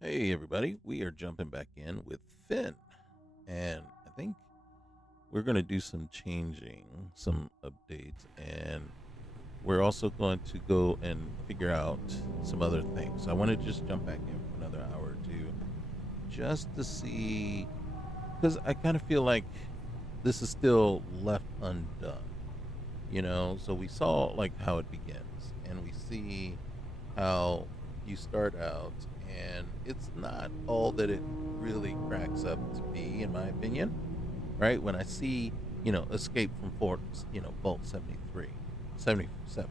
Hey everybody, we are jumping back in with Finn, and I think we're going to do some changing, some updates, and we're also going to go and figure out some other things. So I want to just jump back in for another hour or two just to see, because I kind of feel like this is still left undone, So we saw like how it begins, and we see how you start out, and it's not all that it really cracks up to be, in my opinion. Right when I see, escape from Fort, Vault 73, 77,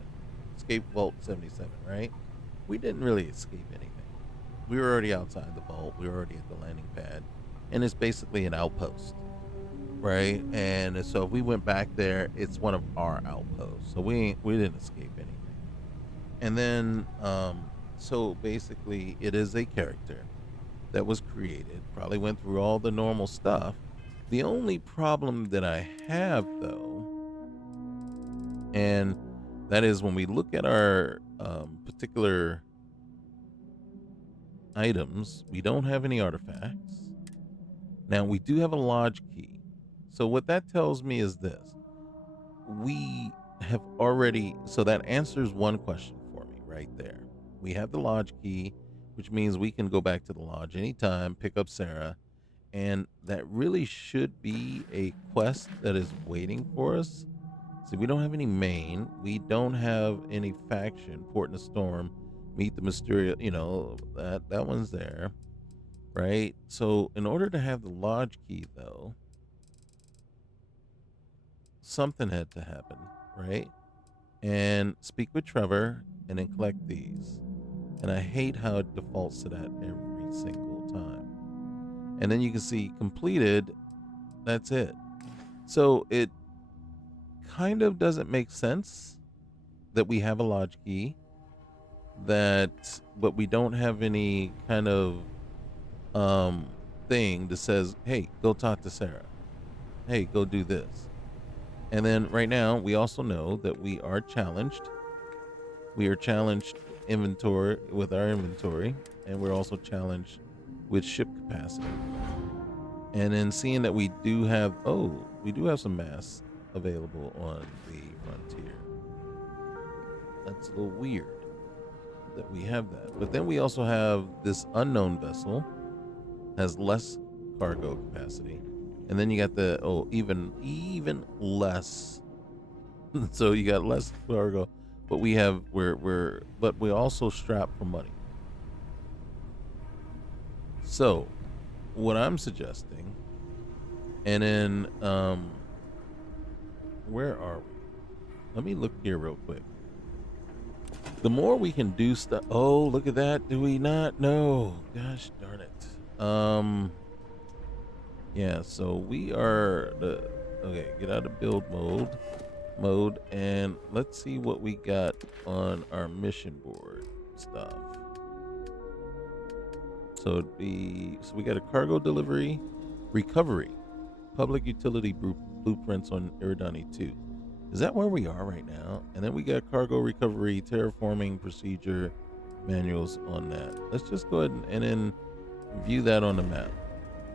escape Vault 77. Right, we didn't really escape anything. We were already outside the vault. We were already at the landing pad, and it's basically an outpost, right? And so if we went back there, it's one of our outposts. So we didn't escape anything. And then so basically it is a character that was created, probably went through all the normal stuff. The only problem that I have though, and that is when we look at our particular items, we don't have any artifacts. Now we do have a lodge key. So what that tells me is this: we have already, so that answers one question for me right there. We have the lodge key, which means we can go back to the lodge anytime, pick up Sarah, and that really should be a quest that is waiting for us. See, we don't have any main, we don't have any faction. Port in the Storm, meet the mysterious, that one's there, right? So in order to have the lodge key though, something had to happen, right? And speak with Trevor and then collect these. And I hate how it defaults to that every single time. And then you can see completed, that's it. So it kind of doesn't make sense that we have a lodge key, that but we don't have any kind of um thing that says, hey, go talk to Sarah. Hey, go do this. And then right now we also know that we are challenged. We are challenged inventory with our inventory, and we're also challenged with ship capacity. And then seeing that we do have some mass available on the frontier. That's a little weird that we have that. But then we also have this unknown vessel, has less cargo capacity. And then you got the even less. So you got less cargo, but we're also strapped for money. So what I'm suggesting, and then where are we? Let me look here real quick. The more we can do stuff. Oh, look at that. Do we not know? Gosh darn it. Yeah, so we are the okay, get out of build mode, and let's see what we got on our mission board stuff. So we got a cargo delivery, recovery, public utility blueprints on Eridani 2. Is that where we are right now? And then we got cargo recovery, terraforming procedure manuals on that. Let's just go ahead and then view that on the map.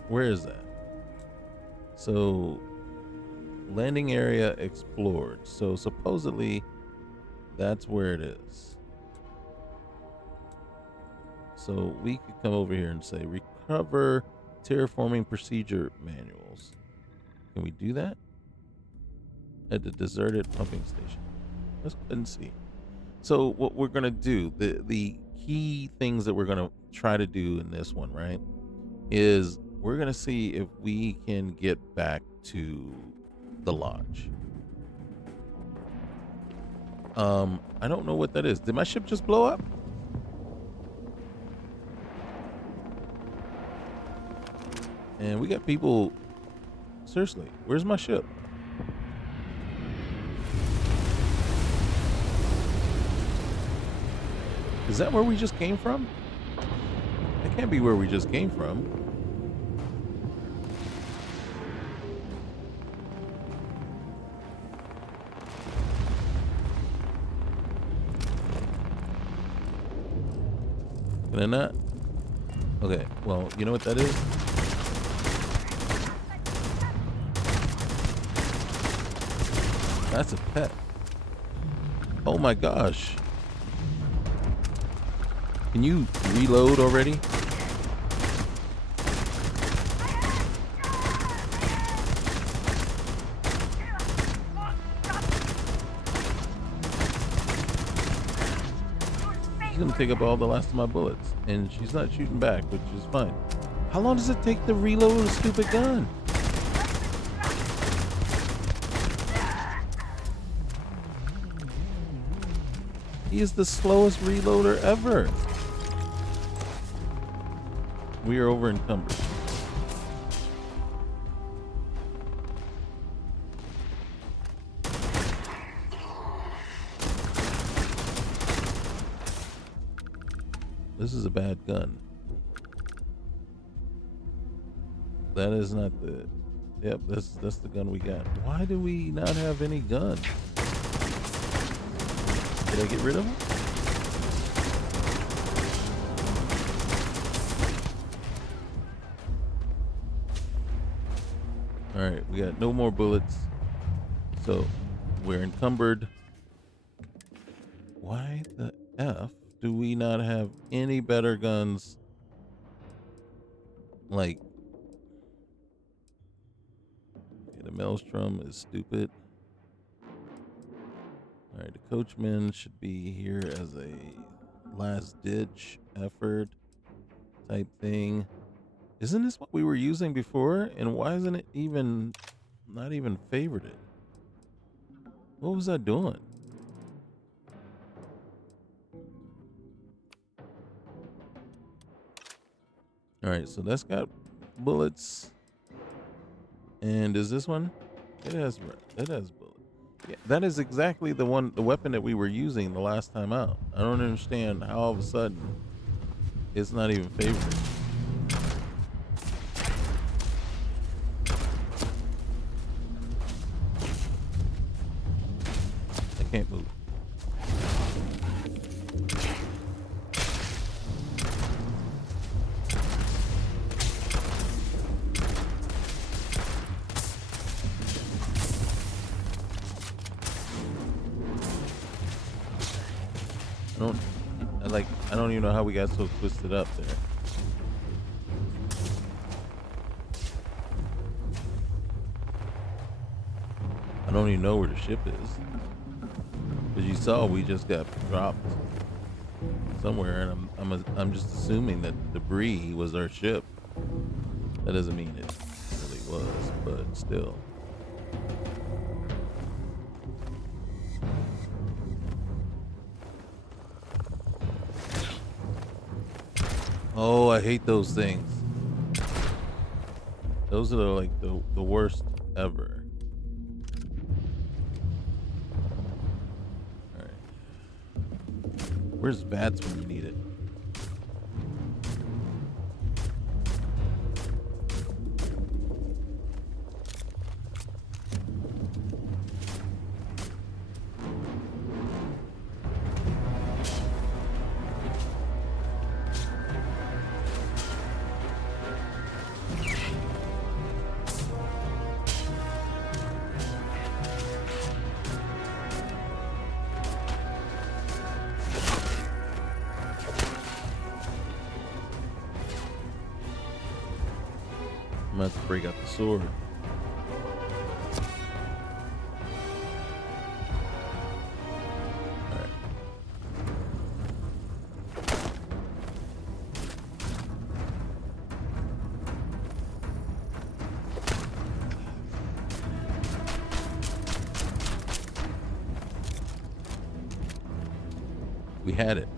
Where is that? So landing area explored. So supposedly that's where it is. So we could come over here and say recover terraforming procedure manuals. Can we do that? At the deserted pumping station. Let's go ahead and see. So what we're gonna do, the key things that we're gonna try to do in this one, right, is we're gonna see if we can get back to the lodge. I don't know what that is. Did my ship just blow up? And we got people. Seriously, where's my ship? Is that where we just came from? That can't be where we just came from. Can I not? Okay, well, you know what that is? That's a pet. Oh my gosh. Can you reload already? She's gonna take up all the last of my bullets, and she's not shooting back, which is fine. How long does it take to reload a stupid gun? He is the slowest reloader ever. We are over encumbered. This is a bad gun. That is not the... Yep, that's the gun we got. Why do we not have any guns? Did I get rid of them? Alright, we got no more bullets. So, we're encumbered. Why the F do we not have any better guns? Like, okay, the Maelstrom is stupid. Alright, the Coachman should be here as a last ditch effort type thing. Isn't this what we were using before? And why isn't it even not even favorited? What was I doing? Alright, so that's got bullets. And is this one? It has bullets. Yeah, that is exactly the weapon that we were using the last time out. I don't understand how all of a sudden it's not even favored. I can't move. I don't even know how we got so twisted up there. I don't even know where the ship is. As you saw, we just got dropped somewhere, and I'm just assuming that debris was our ship. That doesn't mean it really was, but still. Oh, I hate those things. Those are like the worst ever. All right. Where's VATS when you need it? I'm gonna have to break out the sword. Alright. We had it.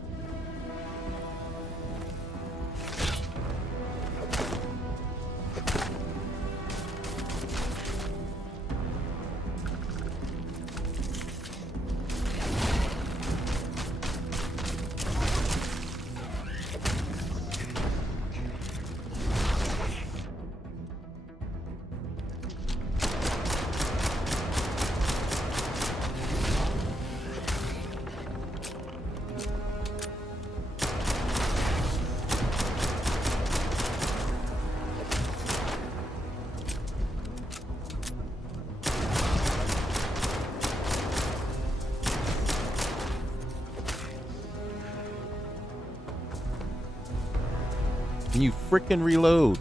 and you freaking reload.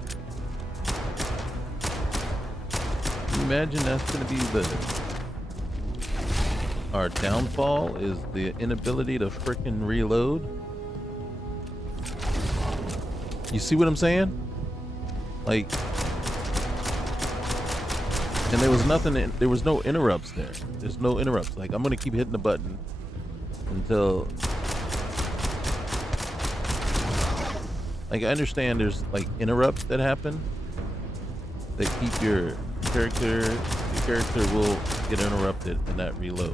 Can you imagine that's going to be our downfall is the inability to freaking reload? You see what I'm saying? Like, and there was nothing, there was no interrupts there. There's no interrupts. Like, I'm going to keep hitting the button until, like, I understand there's like interrupts that happen that keep your character, the character will get interrupted and not reload.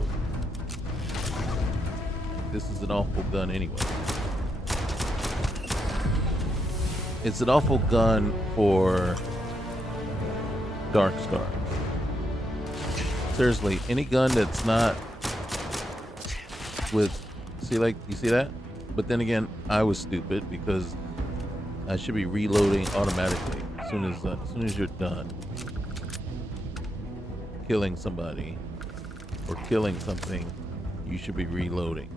This is an awful gun anyway. It's an awful gun for Darkstar. Seriously, any gun that's not with, see, like, you see that? But then again, I was stupid because I should be reloading automatically as soon as you're done killing somebody or killing something. You should be reloading.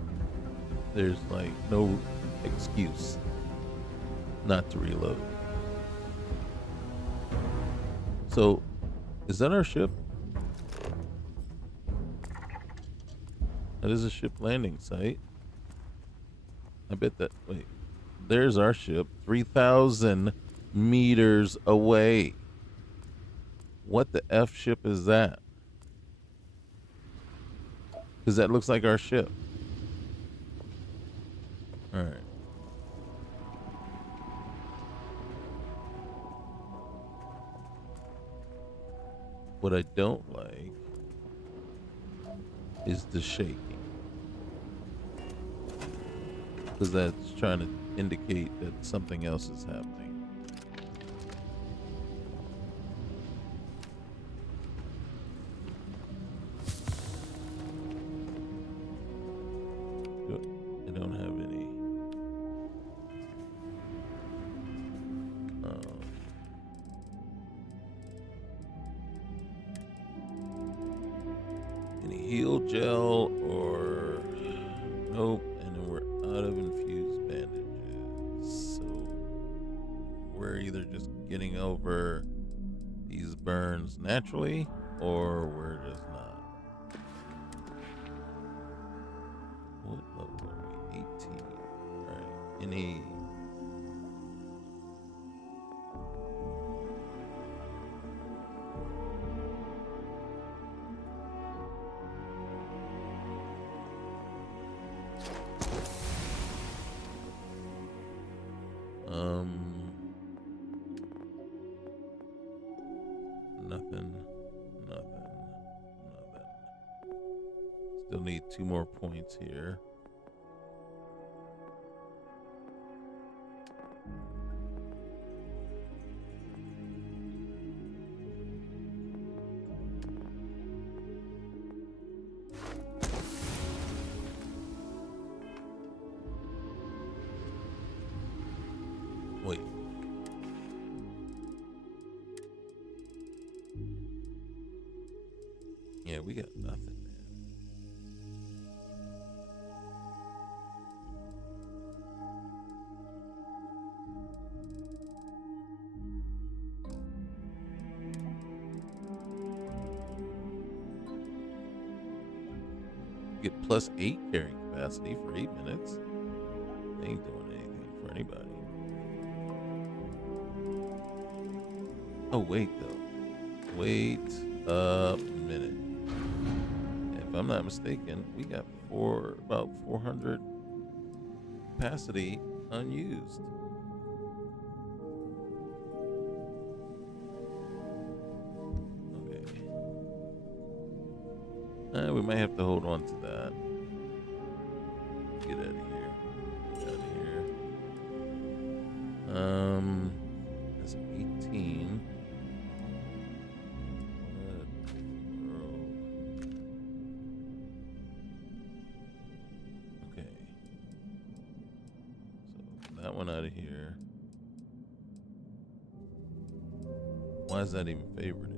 There's like no excuse not to reload. So, is that our ship? That is a ship landing site. I bet that, wait, there's our ship 3,000 meters away. What the F ship is that? Because that looks like our ship. All right. What I don't like is the shaking. Because that's trying to indicate that something else is happening. I don't have any. Any heal gel or nope. And then we're out of infused bandages. So we're either just getting over these burns naturally or we're just not. What level are we? 18. Alright. Any nothing. Still need 2 more points here. Wait. Yeah, we got nothing, man. Get +8 carrying capacity for 8 minutes. They ain't doing anything for anybody. Oh, wait, though. Wait a minute. If I'm not mistaken, we got about 400 capacity unused. Okay. We might have to hold on to that. Get out of here. Get out of here. That's 18. Okay. So that one out of here. Why is that even favorited?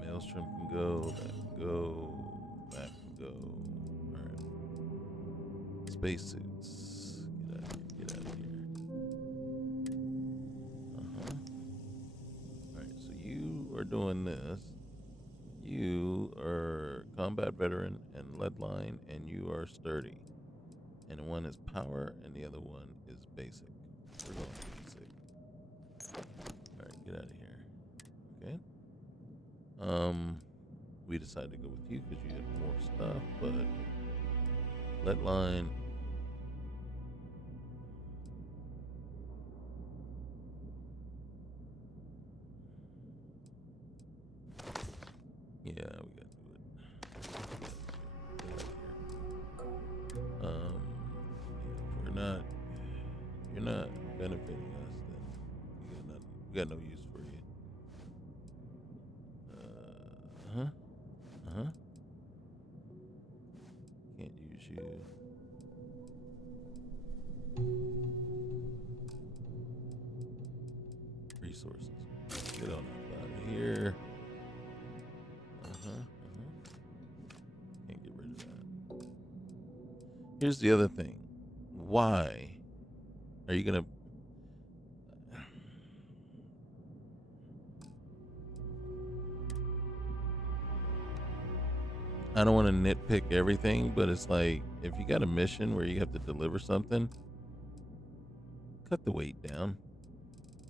Maelstrom can go, that can go, that can go. All spacesuits. Get out of here. Get out of here. Alright, so you are doing this. You are combat veteran and lead line, and you are sturdy. And one is power, and the other one is basic. We're going basic. Alright, get out of here. Okay. We decided to go with you because you had more stuff, but lead line. Yeah, we gotta do it. Get out of here. If you're not benefiting us, then we got no use for you. Can't use you. Resources. Get on up out of here. Can't get rid of that. Here's the other thing. Why are you gonna? I don't want to nitpick everything, but it's like if you got a mission where you have to deliver something, cut the weight down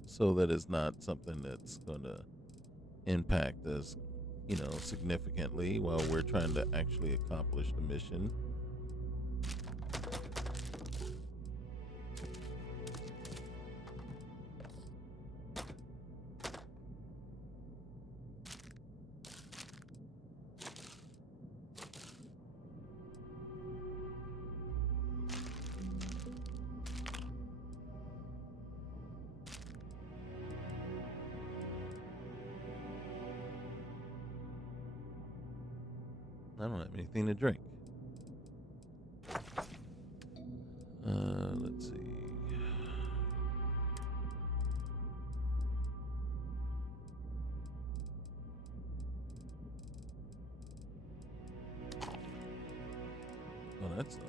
so that it's not something that's gonna impact us, significantly while we're trying to actually accomplish the mission. I don't have anything to drink. Let's see. Oh, that sucks.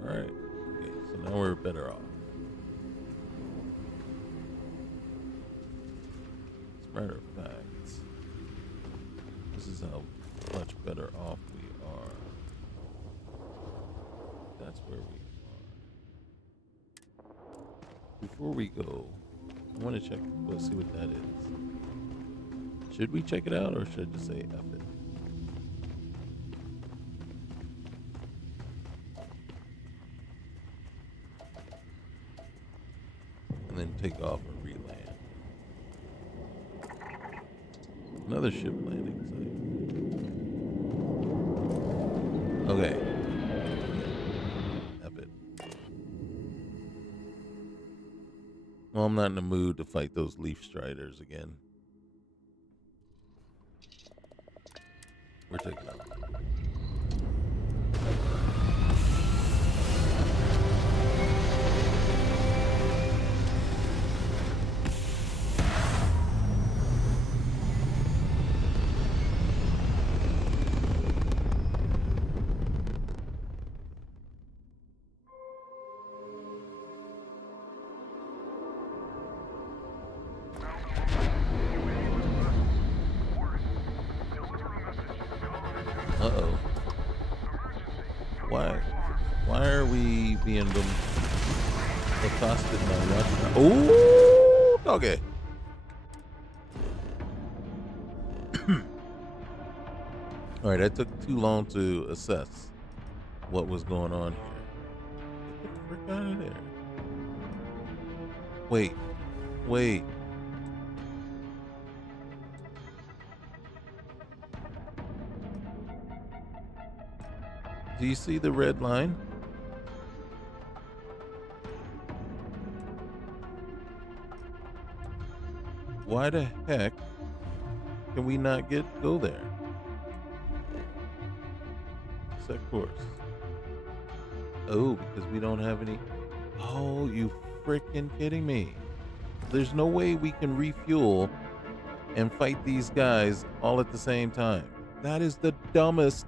Alright. Okay, so now we're better off. As a matter of fact, this is how much better off we are. That's where we are. Before we go, I want to check, let's see what that is. Should we check it out or should I just say F it? And then take off and re-land. Another ship landing site. Okay. F it. Well, I'm not in the mood to fight those leaf striders again. We're taking off. Uh-oh. Why are we being accosted by Watchtower? Oh, doggy. All right, that took too long to assess what was going on here. Get the frick out of there. Wait. Do you see the red line? Why the heck can we not go there? Set course. Oh, because we don't have any. Oh, you freaking kidding me. There's no way we can refuel and fight these guys all at the same time. That is the dumbest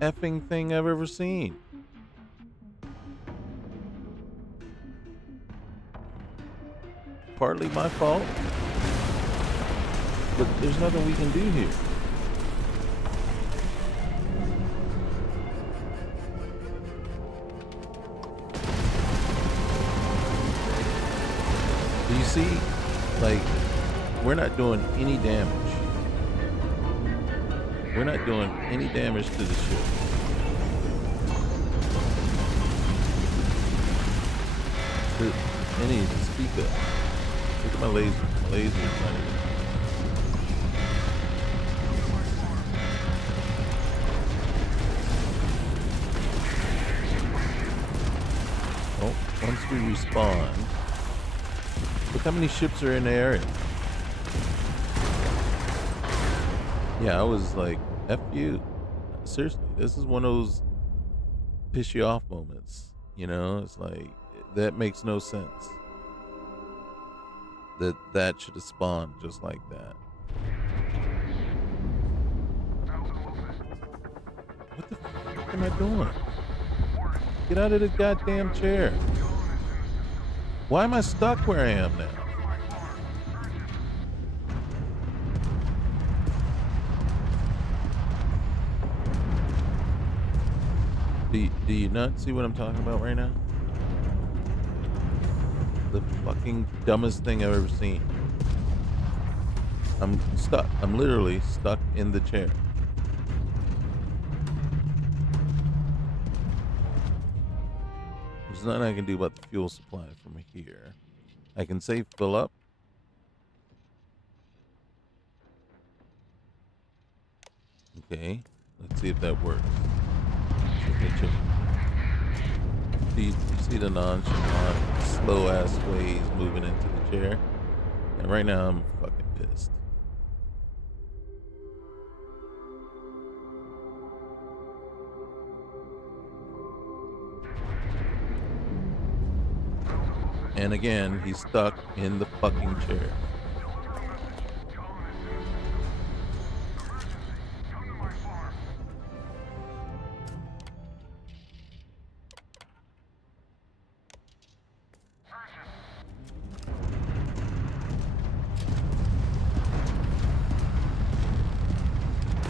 effing thing I've ever seen. Partly my fault, but there's nothing we can do here. Do you see? Like, we're not doing any damage. We're not doing any damage to the ship. Any speak up. Look at my laser. My laser is running. Oh, once we respawn, look how many ships are in the area. Yeah, I was like, F you. Seriously, this is one of those piss you off moments. You know, it's like, that makes no sense. That should have spawned just like that. What the fuck am I doing? Get out of the goddamn chair. Why am I stuck where I am now? Do you not see what I'm talking about right now? The fucking dumbest thing I've ever seen. I'm stuck. I'm literally stuck in the chair. There's nothing I can do about the fuel supply from here. I can say fill up. Okay. Let's see if that works. Do you see the nonchalant, slow ass ways moving into the chair? And right now I'm fucking pissed. And again, he's stuck in the fucking chair.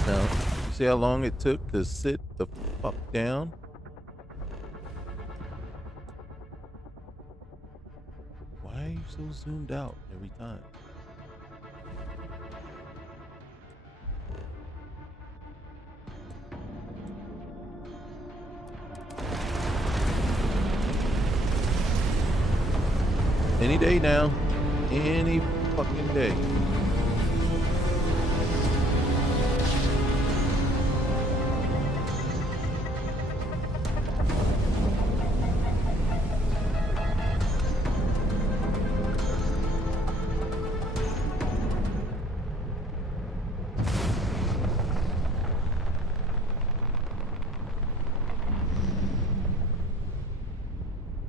Now, you see how long it took to sit the fuck down? Why are you so zoomed out every time? Any day now. Any fucking day.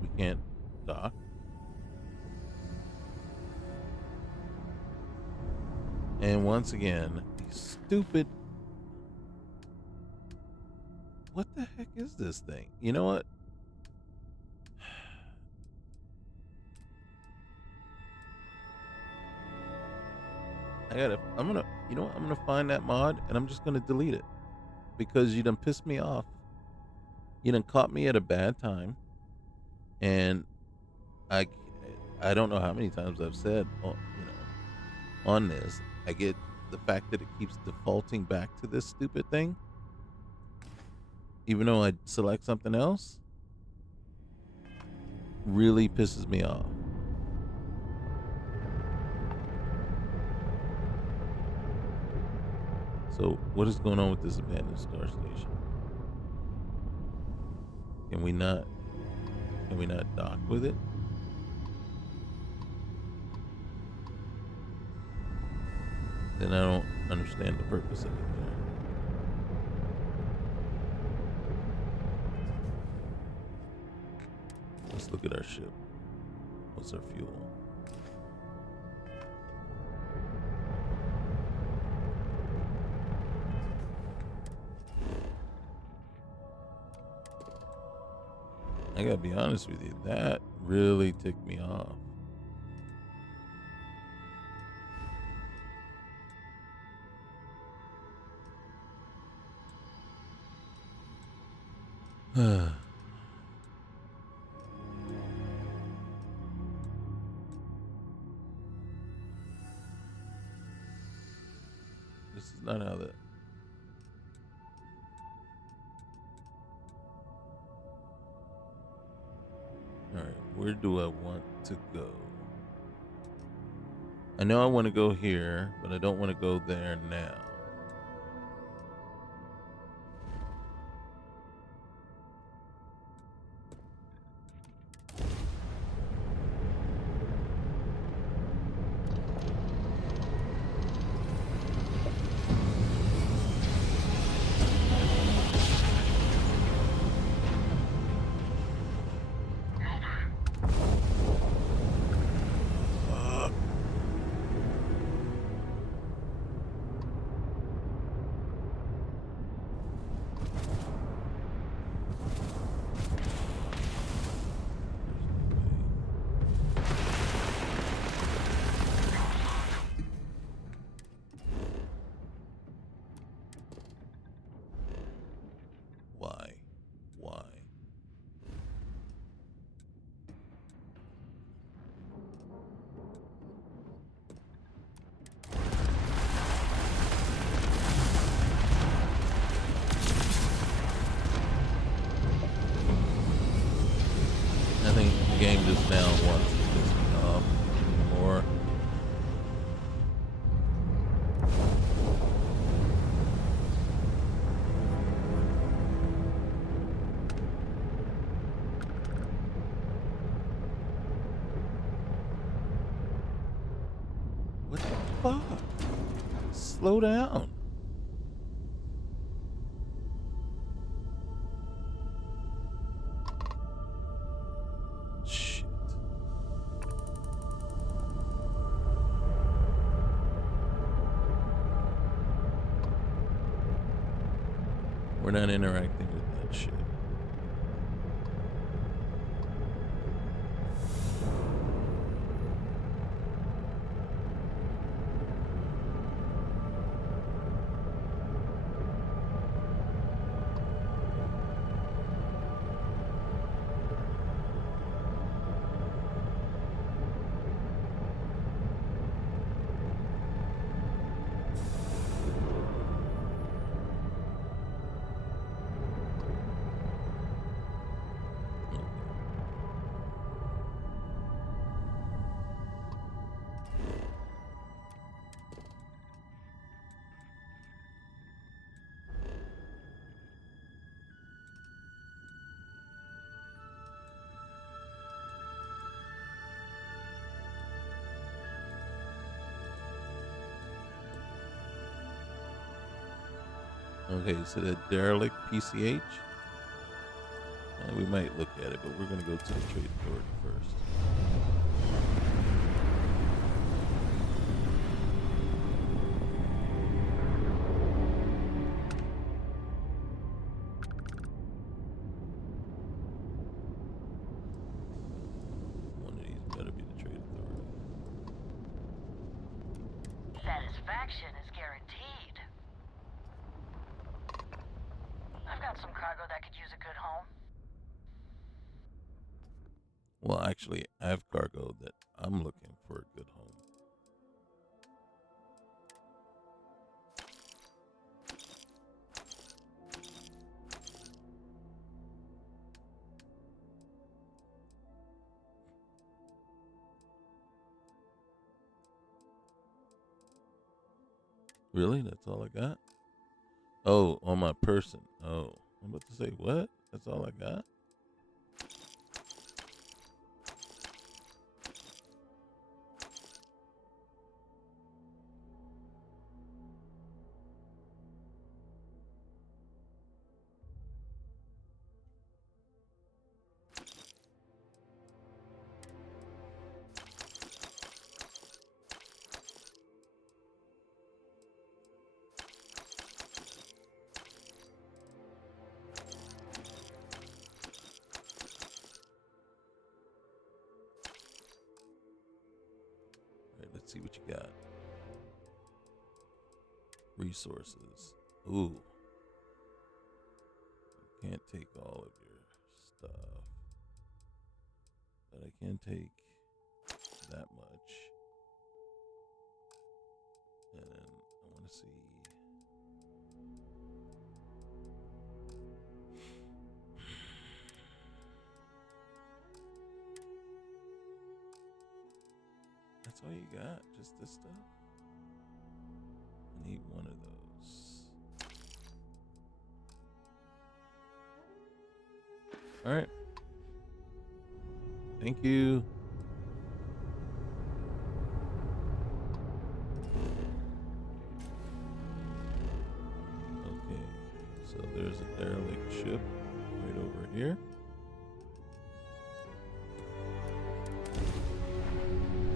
We can't dock. And once again, these stupid... What the heck is this thing? You know what? I'm gonna find that mod and I'm just gonna delete it. Because you done pissed me off. You done caught me at a bad time. And I don't know how many times I've said, on this, I get the fact that it keeps defaulting back to this stupid thing, even though I select something else, really pisses me off. So what is going on with this abandoned star station? Can we not dock with it? then I don't understand the purpose of it there. Let's look at our ship. What's our fuel? I gotta be honest with you, that really ticked me off. This is not how that. Alright, where do I want to go? I know I want to go here, but I don't want to go there now. Why? Why? I think the game just now wants to piss me off more. What the fuck? Slow down. Shit. We're not interacting with that shit. Okay, so that derelict PCH. We might look at it, but we're gonna go to the trade authority first. One of these better be the trade authority. Satisfaction is guaranteed. I've got some cargo that could use a good home. Well, actually, I have cargo that I'm looking for a good home. Really? That's all I got? Oh, on my person. Oh, I'm about to say, what? That's all I got? What you got? Resources. Ooh. I can't take all of your stuff. But I can take that much. And I want to see. That's all you got? Just this stuff? I need one of those. Alright. Thank you. Okay. So there's a derelict ship right over here.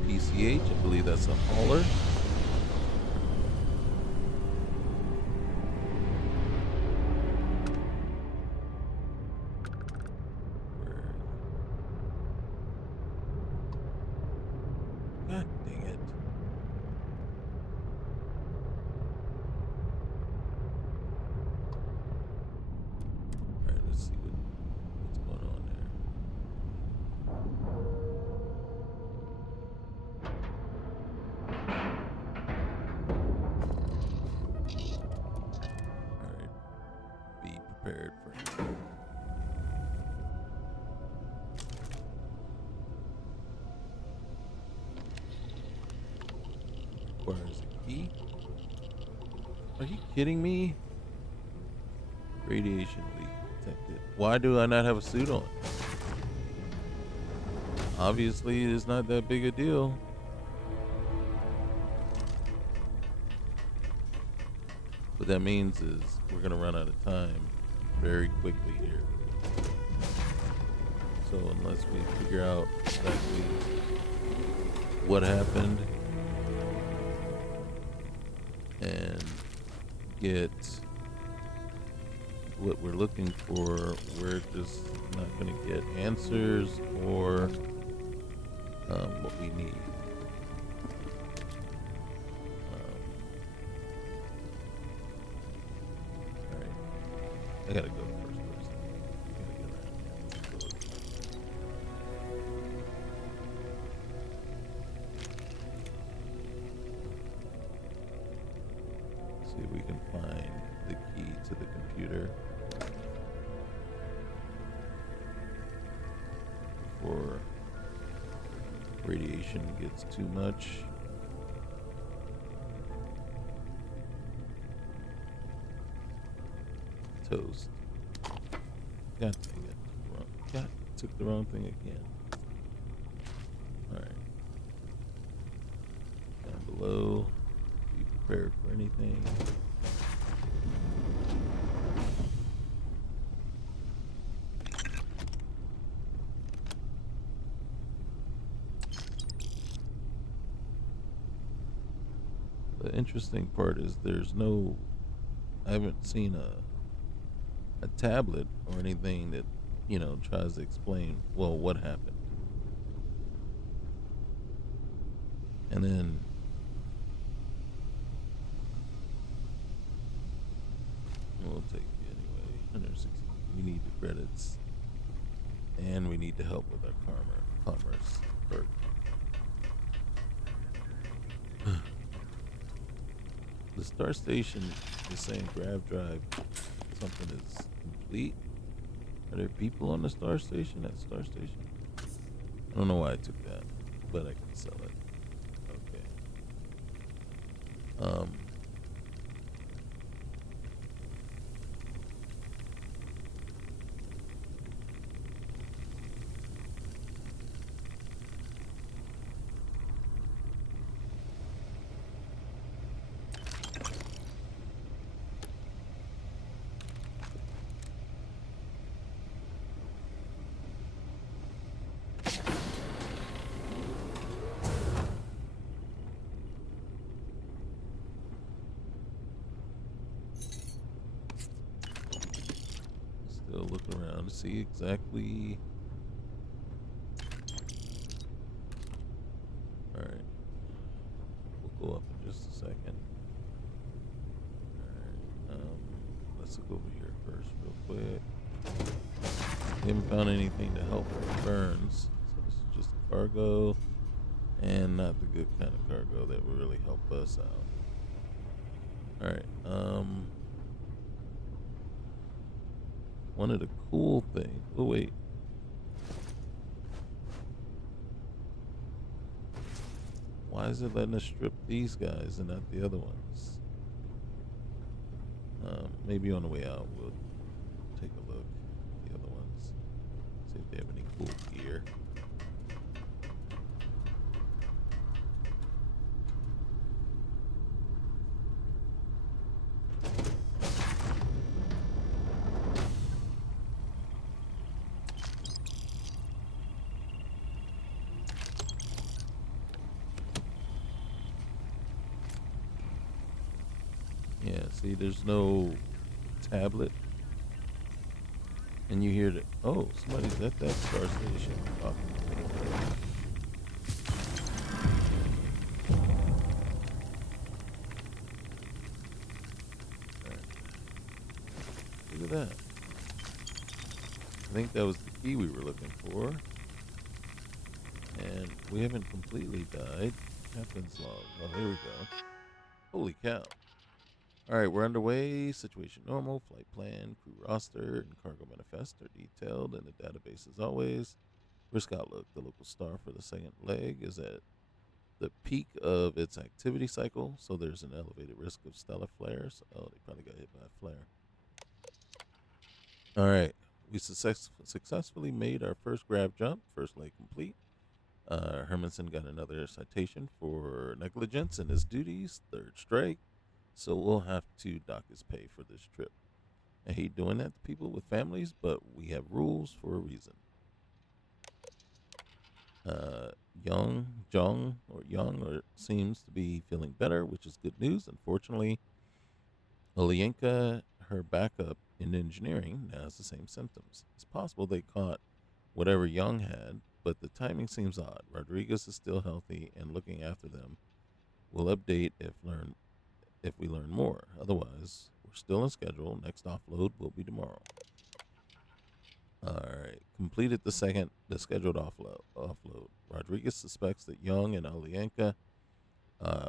PCH, I believe that's a hauler. God dang it. Alright, let's see what's going on there. Alright. Be prepared for him. Requires a key. Are you kidding me? Radiation leak detected. Why do I not have a suit on? Obviously, it's not that big a deal. What that means is we're gonna run out of time very quickly here. So unless we figure out exactly what happened and get what we're looking for, we're just not gonna get answers or what we need. Alright. I gotta go first. I gotta get around here. See if we can find the key to the computer before radiation gets too much. Toast. God dang it. God, took the wrong thing again. Alright. Down below. Be prepared for anything. The interesting part is I haven't seen a tablet or anything that, tries to explain, well, what happened. And then we'll take it anyway. 160. We need the credits. And we need to help with our commerce perk. The Star Station is saying grav drive something is complete. Are there people on the Star Station at the Star Station? I don't know why I took that, but I can sell it. Okay. Still look around to see exactly. Alright. Go up in just a second. Alright, let's look over here first real quick. We haven't found anything to help with burns. So this is just cargo. And not the good kind of cargo that will really help us out. Alright, one of the cool things. Oh, wait. Why is it letting us strip these guys and not the other ones? Maybe on the way out we'll take a look at the other ones. See if they have any cool gear. Yeah, see, there's no tablet. And you hear that, oh, somebody's at that star station talking to me. Alright, look at that. I think that was the key we were looking for. And we haven't completely died. Captain's log. Oh, here we go. Holy cow. Alright, we're underway. Situation normal. Flight plan, crew roster, and cargo manifest are detailed in the database as always. Risk outlook. The local star for the second leg is at the peak of its activity cycle, so there's an elevated risk of stellar flares. Oh, they probably got hit by a flare. Alright, we successfully made our first grab jump. First leg complete. Hermanson got another citation for negligence in his duties, third strike, so we'll have to dock his pay for this trip. I hate doing that to people with families, but we have rules for a reason. Young seems to be feeling better, which is good news. Unfortunately, Olienka, her backup in engineering, now has the same symptoms. It's possible they caught whatever Young had, but the timing seems odd. Rodriguez is still healthy and looking after them. We'll update if we learn more. Otherwise, we're still on schedule. Next offload will be tomorrow. All right, completed the scheduled offload. Rodriguez suspects that Young and Olienka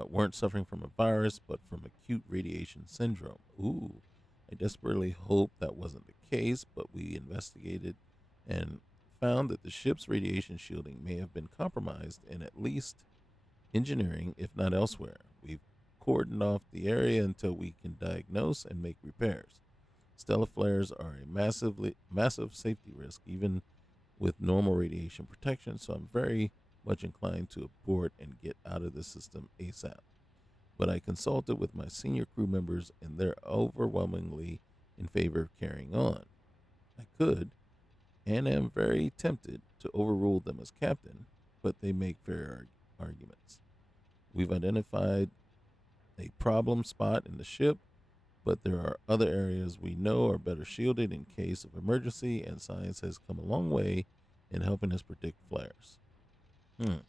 weren't suffering from a virus, but from acute radiation syndrome. Ooh, I desperately hope that wasn't the case, but we investigated and found that the ship's radiation shielding may have been compromised in at least engineering, if not elsewhere. We've cordoned off the area until we can diagnose and make repairs. Stellar flares are a massive safety risk, even with normal radiation protection, so I'm very much inclined to abort and get out of the system ASAP. But I consulted with my senior crew members, and they're overwhelmingly in favor of carrying on. I could, and am very tempted to overrule them as captain, but they make fair arguments. We've identified a problem spot in the ship, but there are other areas we know are better shielded in case of emergency, and science has come a long way in helping us predict flares. I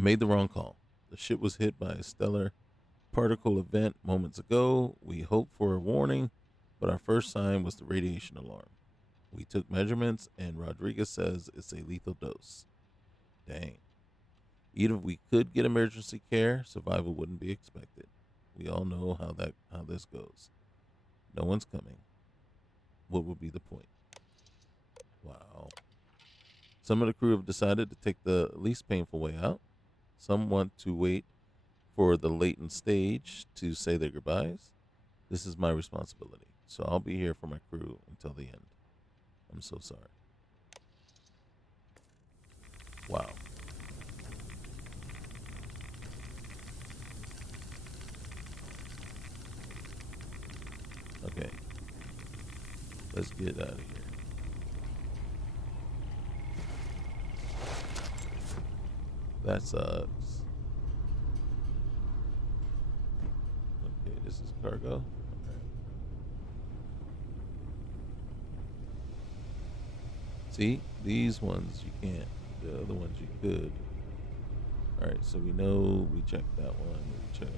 made the wrong call. The ship was hit by a stellar particle event moments ago. We hoped for a warning, but our first sign was the radiation alarm. We took measurements, and Rodriguez says it's a lethal dose. Dang. Even if we could get emergency care, survival wouldn't be expected. We all know how this goes. No one's coming. What would be the point? Wow. Some of the crew have decided to take the least painful way out. Some want to wait for the latent stage to say their goodbyes. This is my responsibility, so I'll be here for my crew until the end. I'm so sorry. Wow. Okay. Let's get out of here. That sucks. Okay, this is cargo. Okay. See, these ones you can't. The other ones you could. All right, so we know we checked that one. We checked.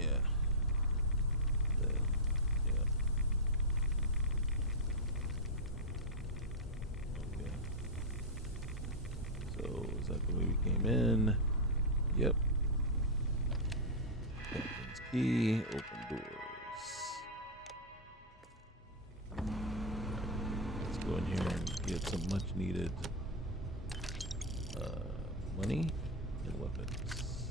Yeah. Yeah. Okay. So is that the way we came in? Yep. Captain's key. Open doors. Let's go in here and get some much needed money and weapons.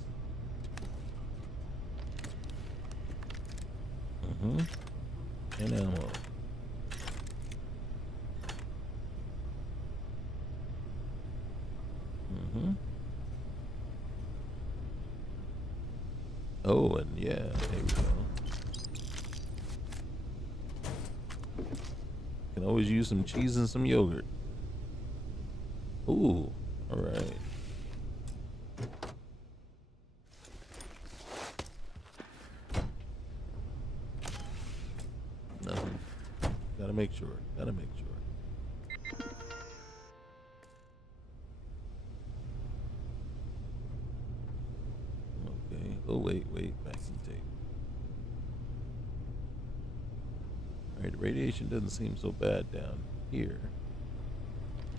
And ammo. Oh, and yeah, there we go. Can always use some cheese and some yogurt. Ooh, all right. Nothing. Gotta make sure. Gotta make sure. Okay. Oh, wait. Backing tape. All right, the radiation doesn't seem so bad down here,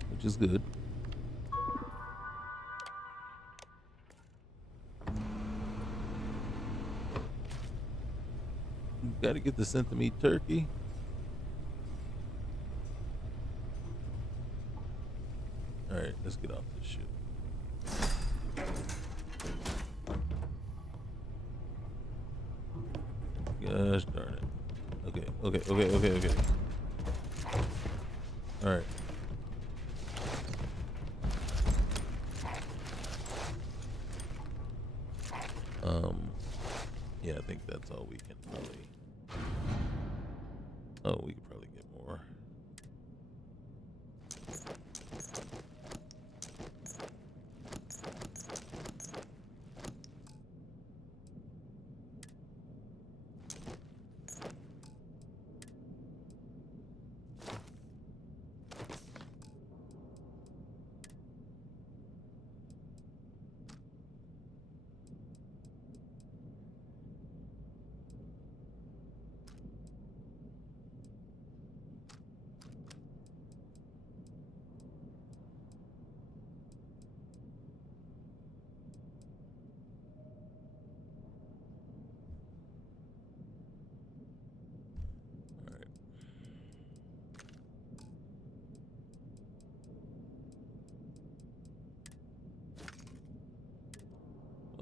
which is good. Gotta get the centimede turkey. All right, let's get off this shit. Gosh darn it. Okay. All right. Yeah, I think that's all we can probably. Oh, we could probably get more.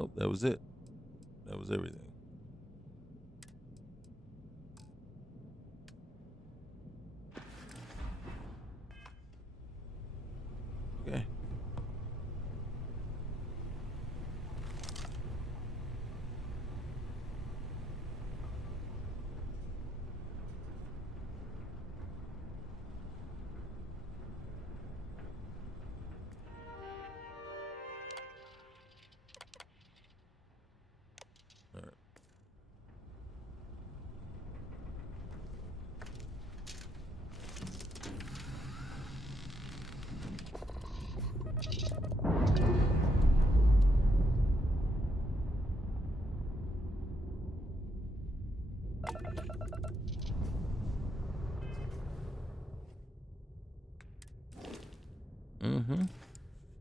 Oh, that was it. That was everything. Okay. All right.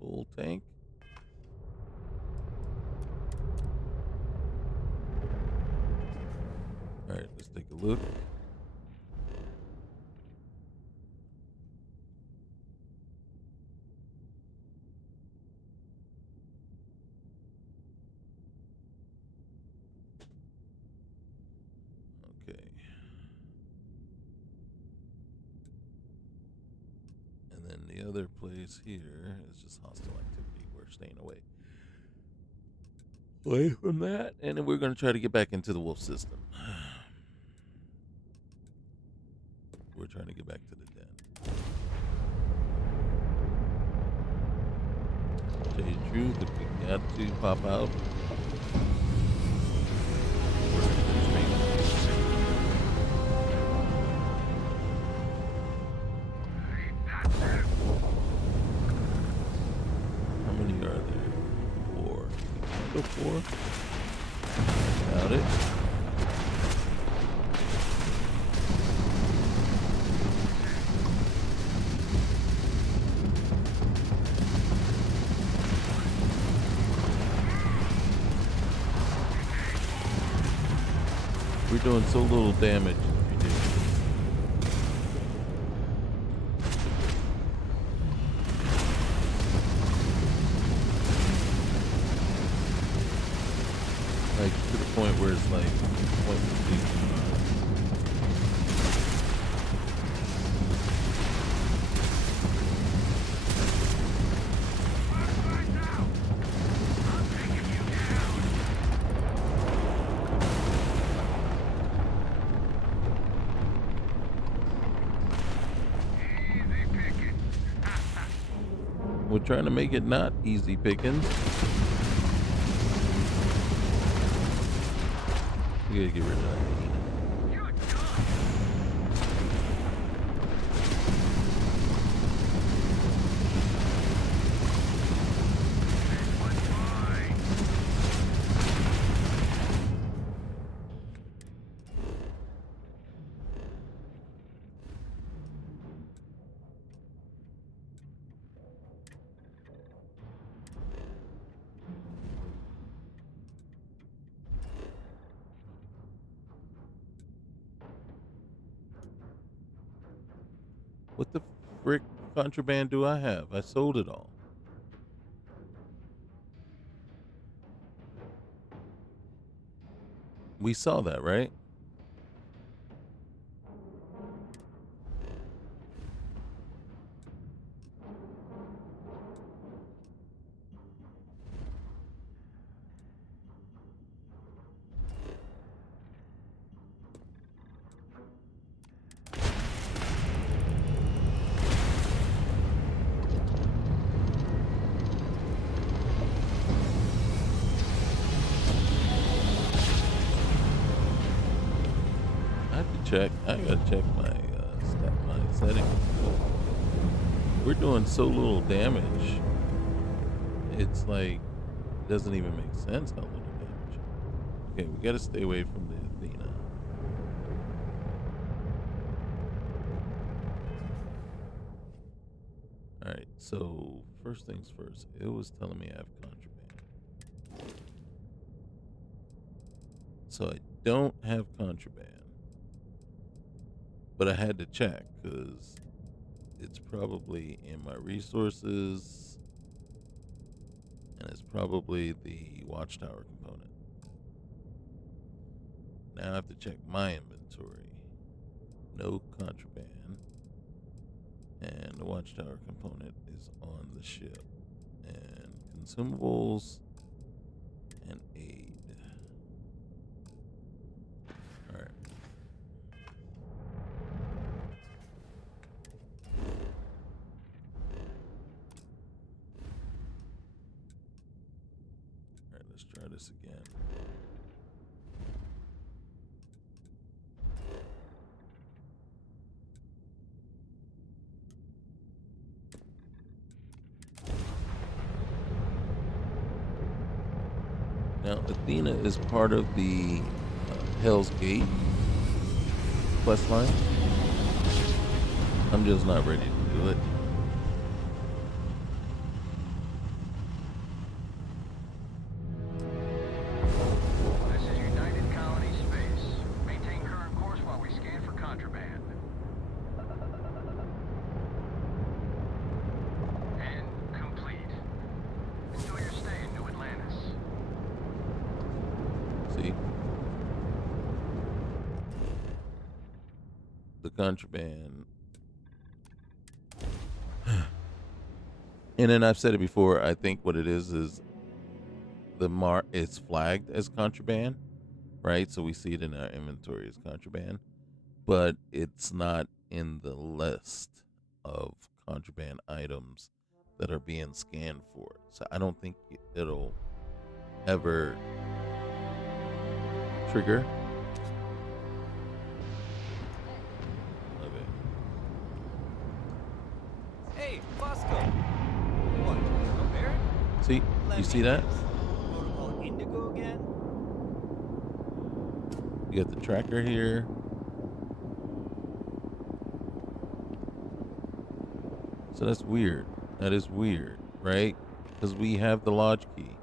Full tank. All right, let's take a look. Okay. And then the other place here is just hostile activity. We're staying away from that, and then we're going to try to get back into the wolf system. We're trying to get back to the den. To tell you the truth, if we got to pop out, we're going to go straight. before? Doubt it. We're doing so little damage. Like to the point where it's like pointless. We're trying to make it not easy pickings. You gotta get rid of that. What the frick contraband do I have? I sold it all. We saw that, right? Check. I gotta check my my settings. We're doing so little damage. It's like doesn't even make sense how little damage. Okay, we gotta stay away from the Athena. All right. So first things first. It was telling me I have contraband. So I don't have contraband. But I had to check because it's probably in my resources and it's probably the Watchtower component. Now I have to check my inventory. No contraband. And the Watchtower component is on the ship. And consumables and aid. Alright. Let's try this again. Now, Athena is part of the Hell's Gate quest line. I'm just not ready to do it. Contraband. And then I've said it before, I think what it is the mark it's flagged as contraband, right? So we see it in our inventory as contraband, but it's not in the list of contraband items that are being scanned for. So I don't think it'll ever trigger. See, you see that? got the tracker here. So that's weird. That is weird, right? Because we have the lodge key.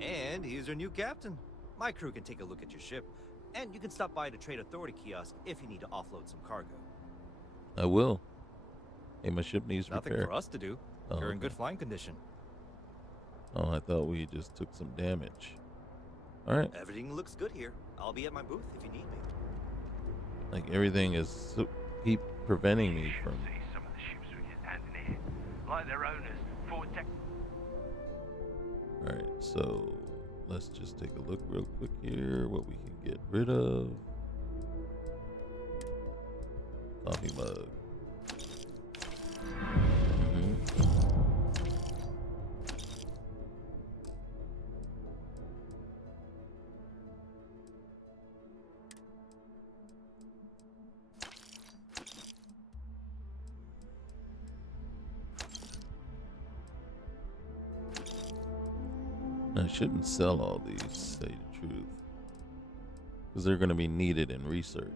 And here's your new captain. My crew can take a look at your ship, and you can stop by the Trade Authority kiosk if you need to offload some cargo. I will. Hey, my ship needs Nothing repair. for us to do. Oh, You're in okay. good flying condition. Oh, I thought we just took some damage. All right. Everything looks good here. I'll be at my booth if you need me. Like everything is keep preventing me from. See some of the ships we get handing here, like their owners, Fort Tech. All right, so let's just take a look real quick here. What we can get rid of. Coffee mug. I shouldn't sell all these, say the truth, because they're going to be needed in research.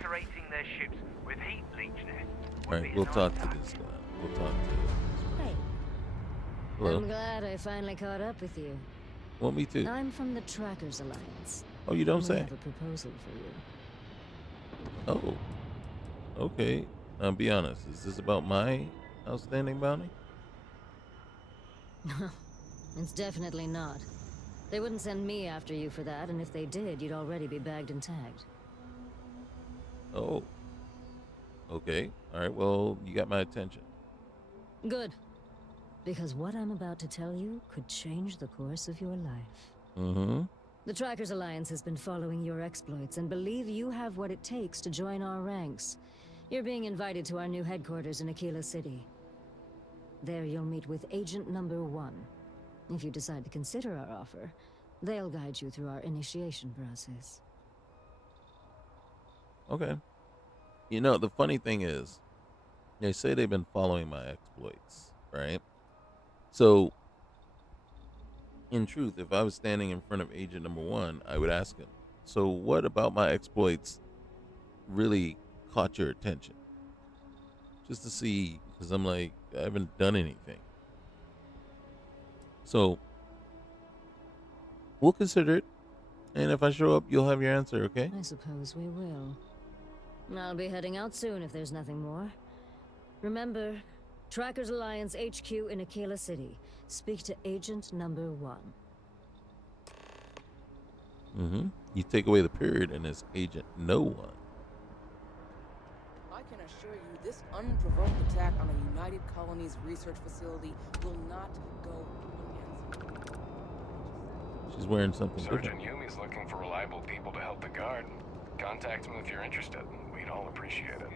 Operating their ships with heat bleach now. All right, we'll talk to this guy. We'll talk to. Hey. Hello. I'm glad I finally caught up with you. Well, me too. I'm from the Trackers Alliance. Oh, you don't We say. have a proposal for you. Oh, okay. Now, be honest. Is this about my outstanding bounty? It's definitely not. They wouldn't send me after you for that, and if they did, you'd already be bagged and tagged. Oh. Okay. All right. Well, you got my attention. Good. Because what I'm about to tell you could change the course of your life. Mm-hmm. The Trackers Alliance has been following your exploits and believe you have what it takes to join our ranks. You're being invited to our new headquarters in Aquila City. There you'll meet with Agent Number 1. If you decide to consider our offer, they'll guide you through our initiation process. Okay. You know, the funny thing is, they say they've been following my exploits, right? So, in truth, if I was standing in front of Agent Number 1, I would ask him, so what about my exploits really caught your attention? Just to see, because I'm like, I haven't done anything. So, we'll consider it. And if I show up, you'll have your answer, okay? I suppose we will. I'll be heading out soon if there's nothing more. Remember, Trackers Alliance HQ in Aquila City. Speak to Agent Number 1. Mm-hmm. You take away the period and it's Agent No One. I can assure you this unprovoked attack on a United Colonies research facility will not go unanswered. She's wearing something Sergeant different. Yumi's looking for reliable people to help the guard. Contact him if you're interested. We'd all appreciate it.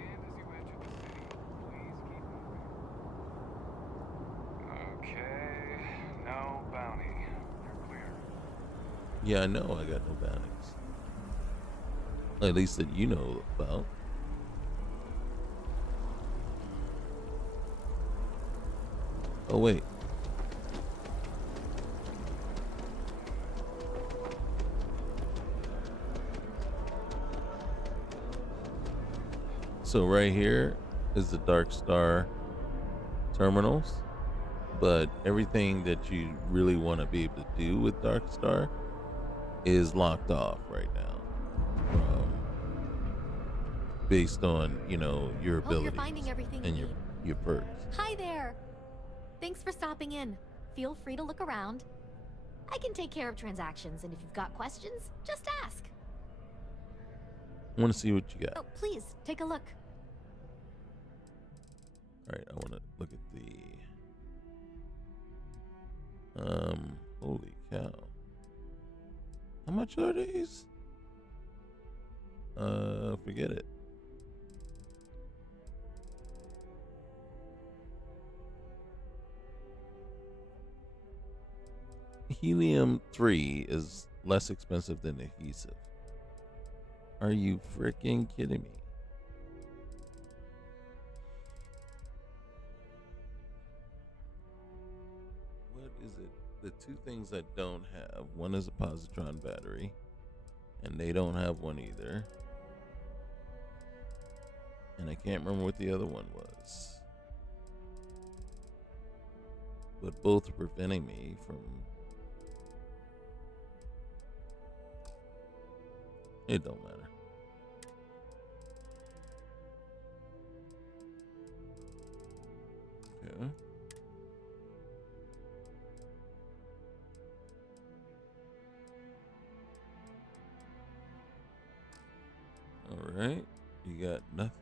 Okay, no bounty. You're clear. Yeah, I know I got no bounties. At least that you know about. Oh, wait. So right here is the Darkstar terminals, but everything that you really want to be able to do with Darkstar is locked off right now, based on your Hope abilities you're finding everything and you your need. perks. Hi there! Thanks for stopping in. Feel free to look around. I can take care of transactions, and if you've got questions, just ask. I want to see what you got. Oh, please, take a look. All right, I want to look at the holy cow. How much are these? Forget it. Helium-3 is less expensive than adhesive. Are you freaking kidding me? the two things I don't have, one is a positron battery, and they don't have one either. And I can't remember what the other one was. But both are preventing me from... It don't matter. Okay. All right. You got nothing.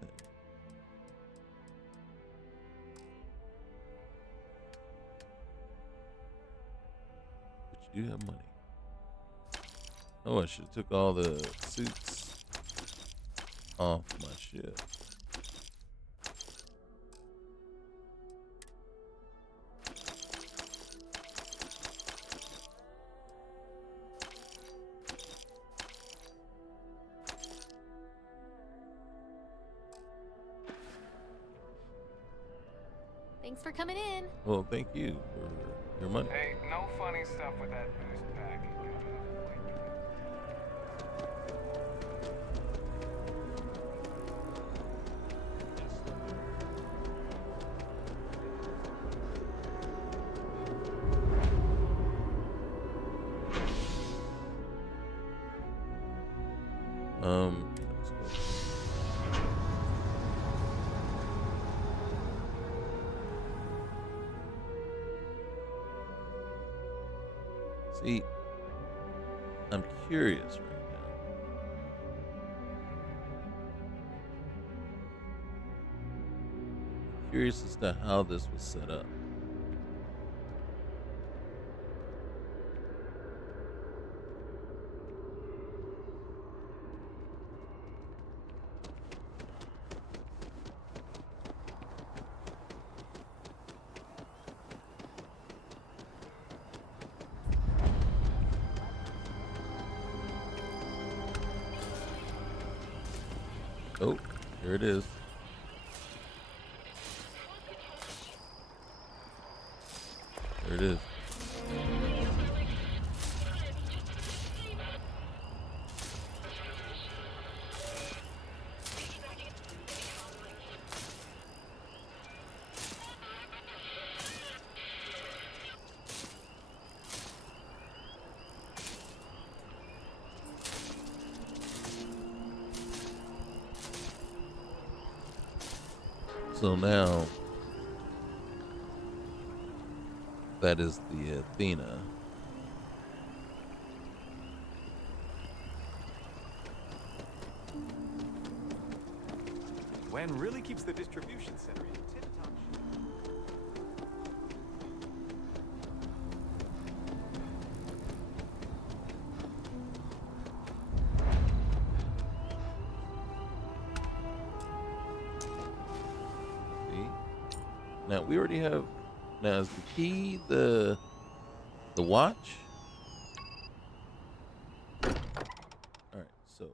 But you do have money. Oh, I should have took all the suits off my ship. Thanks for coming in. Well, thank you for your money. Hey, no funny stuff with that boost pack. Let's go. See, I'm curious right now. Curious as to how this was set up. Oh, here it is. There it is. So now, that is the Athena. Gwen really keeps the distribution center in tip-top shape. See? Now we already have. Now is the key the watch? All right, so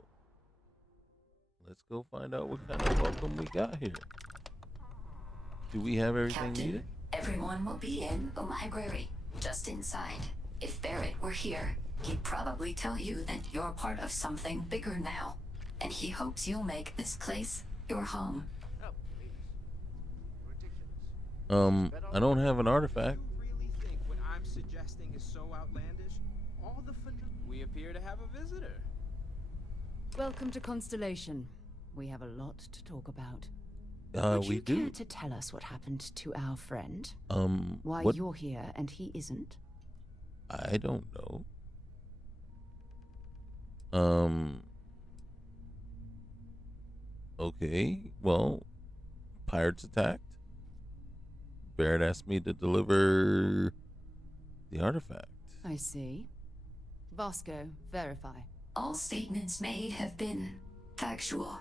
let's go find out what kind of welcome we got here. Do we have everything Captain, needed? everyone will be in the library, just inside. If Barrett were here, he'd probably tell you that you're part of something bigger now, and he hopes you'll make this place your home. I don't have an artifact. You really think what I'm suggesting is so outlandish? All the we appear to have a visitor. Welcome to Constellation. We have a lot to talk about. Would We you do. care to tell us what happened to our friend? Why What? you're here and he isn't? I don't know. Okay. Well, pirates attacked. Barrett asked me to deliver the artifact. I see. Vasco, verify. All statements made have been factual.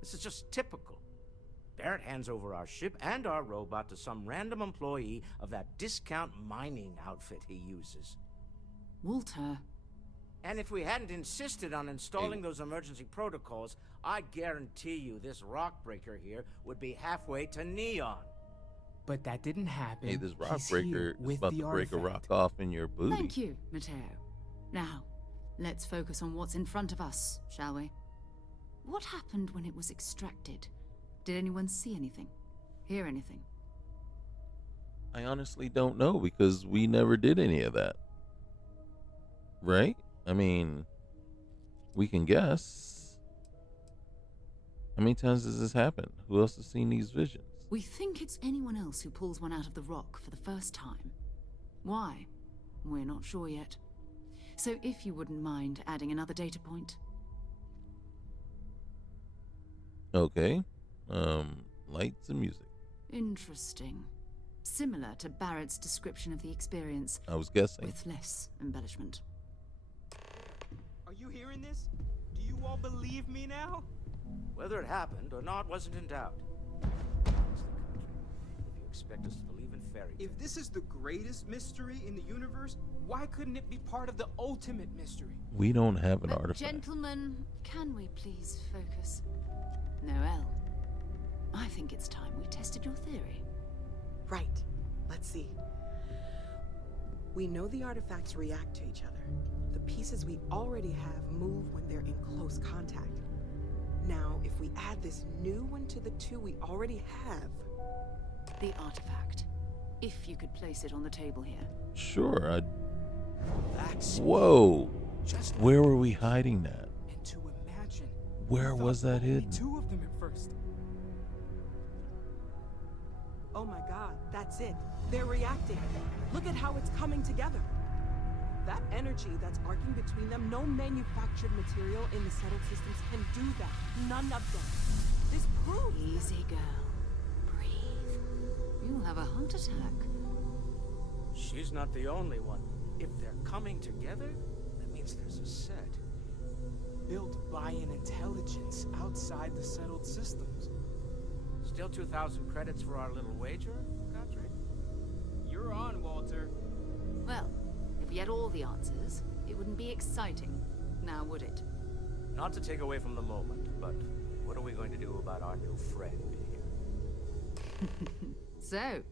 This is just typical. Barrett hands over our ship and our robot to some random employee of that discount mining outfit he uses. Walter. And if we hadn't insisted on installing those emergency protocols, I guarantee you this rock breaker here would be halfway to Neon. But that didn't happen. Hey, this rock He's breaker here is with about the to break a rock artifact. off in your booty. Thank you, Matteo. Now, let's focus on what's in front of us, shall we? What happened when it was extracted? Did anyone see anything? Hear anything? I honestly don't know because we never did any of that. Right? I mean, we can guess. How many times does this happen? Who else has seen these visions? We think it's anyone else who pulls one out of the rock for the first time. Why? We're not sure yet. So if you wouldn't mind adding another data point. Okay. Lights and music. Interesting. Similar to Barrett's description of the experience. I was guessing. With less embellishment. Are you hearing this? Do you all believe me now? Whether it happened or not wasn't in doubt. It's the country. If you expect us to believe in fairy tales. If this is the greatest mystery in the universe, why couldn't it be part of the ultimate mystery? We don't have an artifact. Gentlemen, can we please focus? Noel, I think it's time we tested your theory. Right. Let's see. We know the artifacts react to each other. The pieces we already have move when they're in close contact. Now, if we add this new one to the two we already have... The artifact. If you could place it on the table here. Sure, That's Whoa. just Where were we hiding that? and to imagine. Where I thought was that only hidden? 2 of them at first. Oh my god, that's it. They're reacting. Look at how it's coming together. That energy that's arcing between them, no manufactured material in the settled systems can do that. None of them. This proves... Easy, girl. Breathe. You'll have a heart attack. She's not the only one. If they're coming together, that means there's a set. Built by an intelligence outside the settled systems. Still 2,000 credits for our little wager, Godfrey? You're on, Walter. Well, if we had all the answers, it wouldn't be exciting, now would it? Not to take away from the moment, but what are we going to do about our new friend here? So,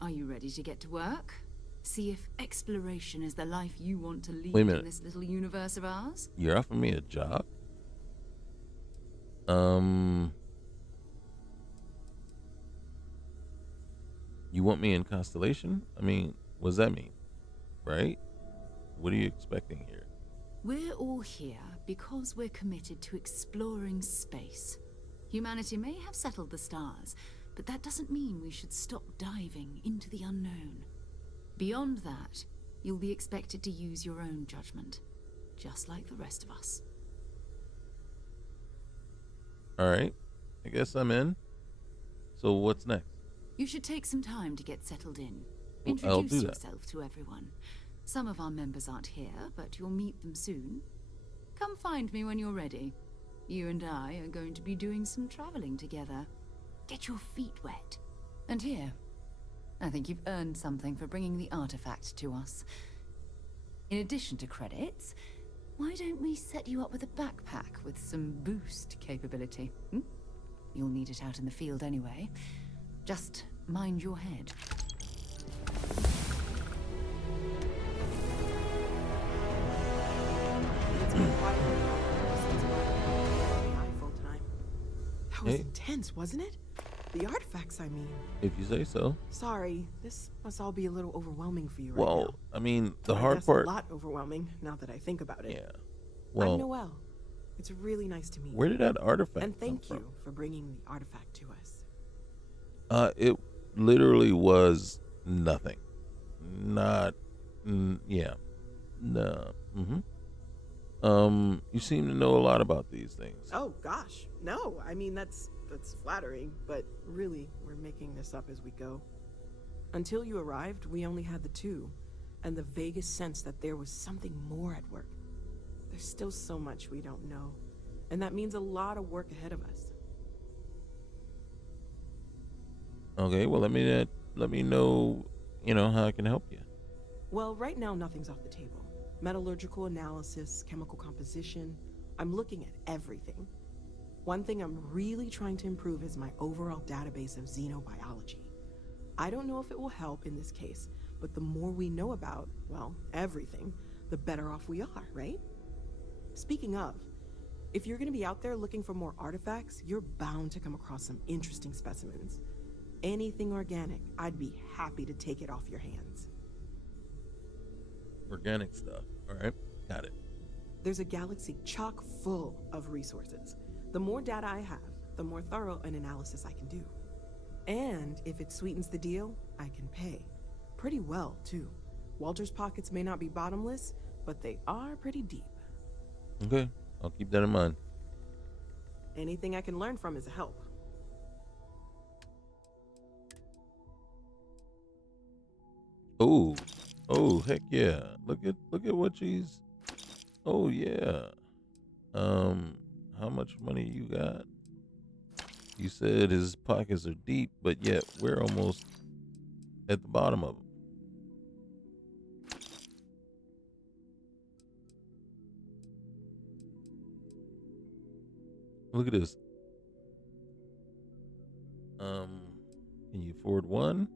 are you ready to get to work? See if exploration is the life you want to lead Wait a minute. in this little universe of ours? You're offering me a job? You want me in Constellation? I mean, what does that mean? Right? What are you expecting here? We're all here because we're committed to exploring space. Humanity may have settled the stars, but that doesn't mean we should stop diving into the unknown. Beyond that, you'll be expected to use your own judgment, just like the rest of us. All right. I guess I'm in. So what's next? You should take some time to get settled in. Well, I'll Introduce do that. yourself to everyone. Some of our members aren't here, but you'll meet them soon. Come find me when you're ready. You and I are going to be doing some traveling together. Get your feet wet. And here, I think you've earned something for bringing the artifact to us. In addition to credits, why don't we set you up with a backpack with some boost capability? You'll need it out in the field anyway. Just mind your head. It's been quiet since AI full time. That was Hey. intense, wasn't it? The artifacts, I mean. If you say so. Sorry, this must all be a little overwhelming for you right now. Well, I mean, the I hard guess part. a lot overwhelming now that I think about it. Yeah. I'm Well, Noel. It's really nice to meet you. where did that artifact And thank come you for bringing the artifact to us. It literally was nothing. Not. Yeah. No. You seem to know a lot about these things. Oh gosh, no. I mean that's flattering, but really, we're making this up as we go. Until you arrived, we only had the two, and the vaguest sense that there was something more at work. There's still so much we don't know, and that means a lot of work ahead of us. Okay. Well, let me know. How I can help you. Well, right now nothing's off the table. Metallurgical analysis, chemical composition. I'm looking at everything. One thing I'm really trying to improve is my overall database of xenobiology. I don't know if it will help in this case, but the more we know about, well, everything, the better off we are, right? Speaking of, if you're gonna be out there looking for more artifacts, you're bound to come across some interesting specimens. Anything organic, I'd be happy to take it off your hands. Organic stuff. All right. Got it. There's a galaxy chock full of resources. The more data I have, the more thorough an analysis I can do. And if it sweetens the deal, I can pay. Pretty well, too. Walter's pockets may not be bottomless, but they are pretty deep. Okay. I'll keep that in mind. Anything I can learn from is a help. Oh. Oh, heck yeah. Look at what she's. Oh yeah. How much money you got? You said his pockets are deep, but yet we're almost at the bottom of them. Look at this. Can you afford one?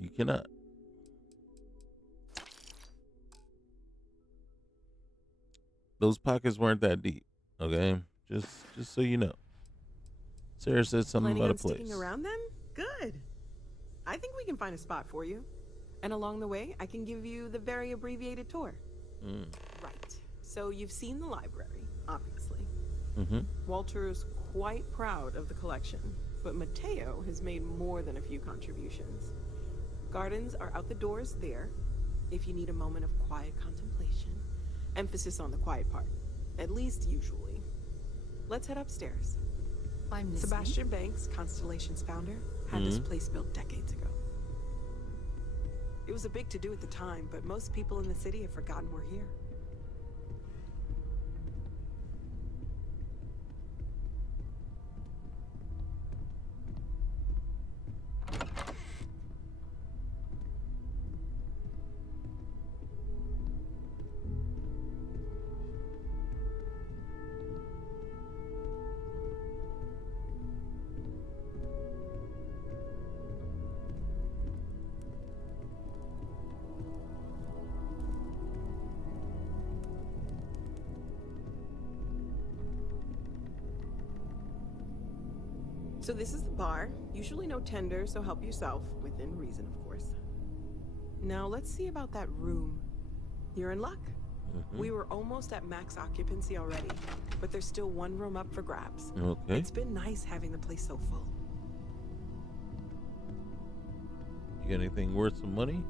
You cannot. Those pockets weren't that deep. Okay, just so you know. Sarah said something Planning about on a place. sticking around then? Good. I think we can find a spot for you. And along the way, I can give you the very abbreviated tour. Right. So you've seen the library, obviously. Walter is quite proud of the collection, but Mateo has made more than a few contributions. Gardens are out the doors there, if you need a moment of quiet contemplation. Emphasis on the quiet part, at least usually. Let's head upstairs. I'm listening. Sebastian Banks, Constellation's founder, had this place built decades ago. It was a big to-do at the time, but most people in the city have forgotten we're here. So this is the bar. Usually no tender, so help yourself. Within reason, of course. Now let's see about that room. You're in luck. We were almost at max occupancy already, but there's still one room up for grabs. Okay. It's been nice having the place so full. You got anything worth some money?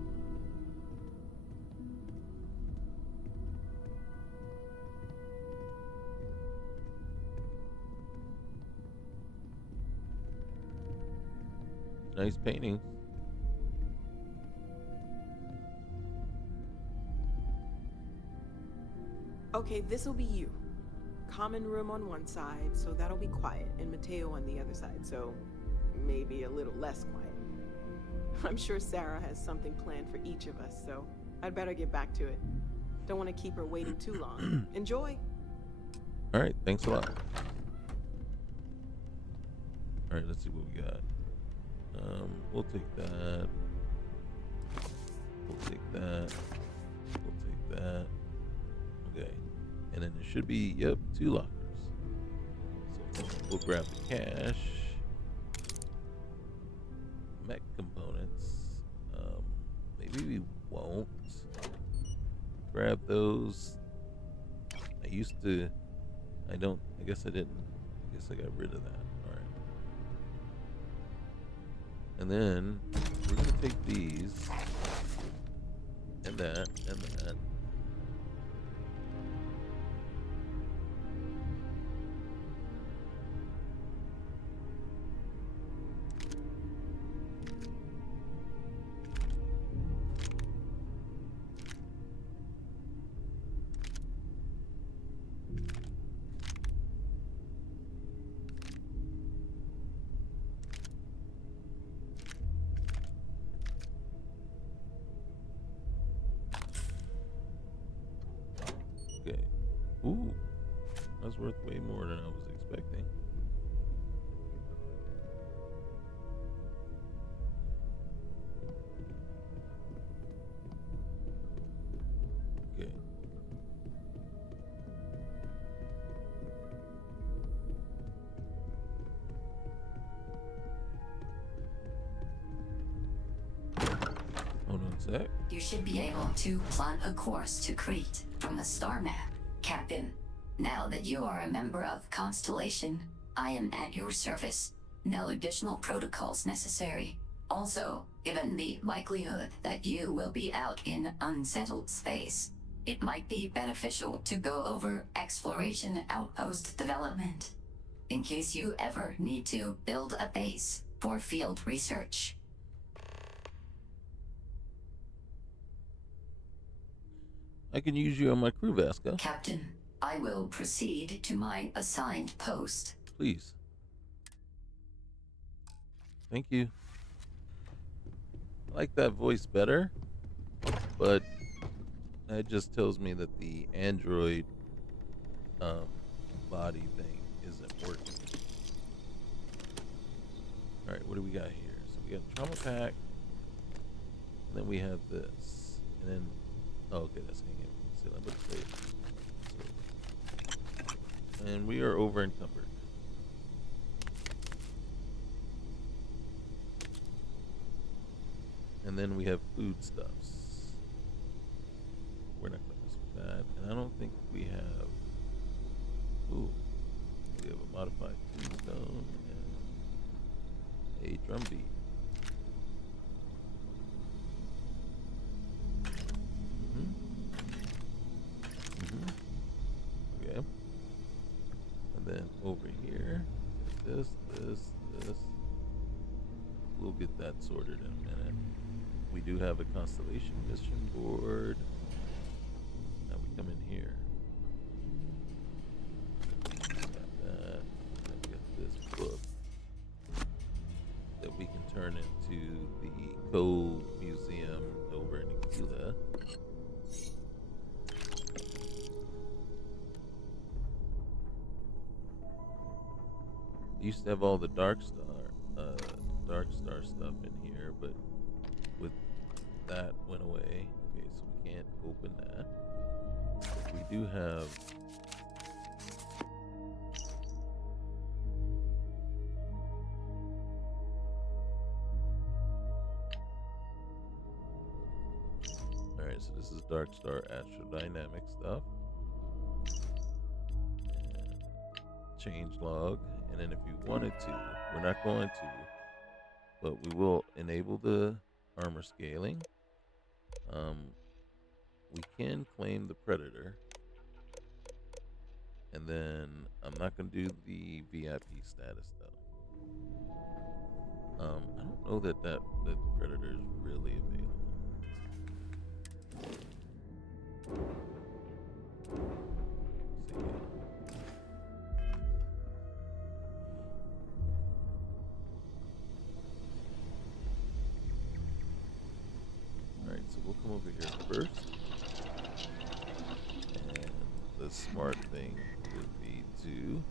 Nice painting. Okay, this'll be you. Common room on one side, so that'll be quiet, and Mateo on the other side, so maybe a little less quiet. I'm sure Sarah has something planned for each of us, so I'd better get back to it. Don't want to keep her waiting too long. Enjoy. All right, thanks a lot. All right, let's see what we got. We'll take that. We'll take that. We'll take that. Okay. And then there should be, yep, 2 lockers. So we'll grab the cash. Mech components. Maybe we won't. Grab those. I guess I didn't. I guess I got rid of that. And then we're going to take these and that and that. Okay. Ooh, that's worth way more than I was expecting. heck? You should be able to plot a course to Crete from the star map. Captain, now that you are a member of Constellation, I am at your service. No additional protocols necessary. Also, given the likelihood that you will be out in unsettled space, it might be beneficial to go over exploration outpost development, in case you ever need to build a base for field research. I can use you on my crew, Vasco. Captain, I will proceed to my assigned post. Please. Thank you. I like that voice better, but that just tells me that the android body thing isn't working. Alright, what do we got here? So we got a trauma pack, and then we have this, and then, oh, okay, that's hanging. So I'm going to say it. And we are over encumbered. And then we have foodstuffs. We're not going to mess with that. And I don't think we have. Ooh. We have a modified tombstone and a drum beat. Okay. And then over here, this. We'll get that sorted in a minute. We do have a constellation mission board. Now we come in here. Got that. Then we got this book that we can turn into the Cove Museum over in Aquila. Used to have all the Darkstar stuff in here, but with that went away. Okay, so we can't open that. But we do have alright, so this is Darkstar astrodynamic stuff. And change log. And then if you wanted to, we're not going to, but we will enable the armor scaling. We can claim the Predator. And then I'm not going to do the VIP status though. I don't know that the Predator is really available. Alright, so we'll come over here first. And the smart thing would be to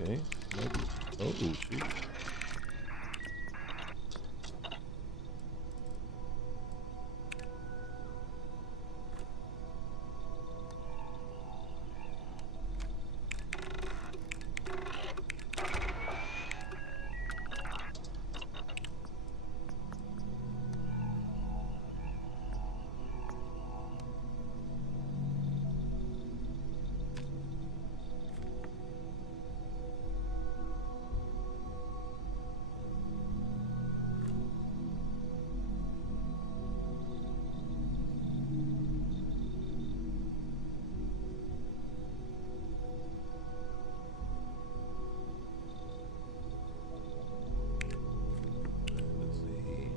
Okay. Maybe. Oh, shoot. Let's see.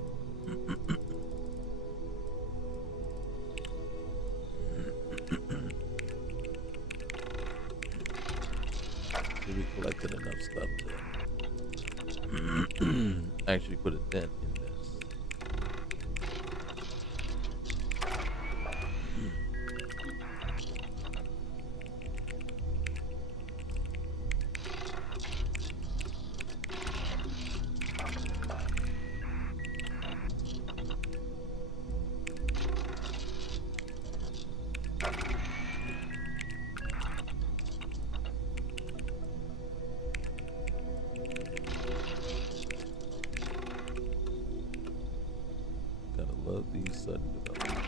We collected enough stuff to actually put a dent in this. Gotta love these sudden developments.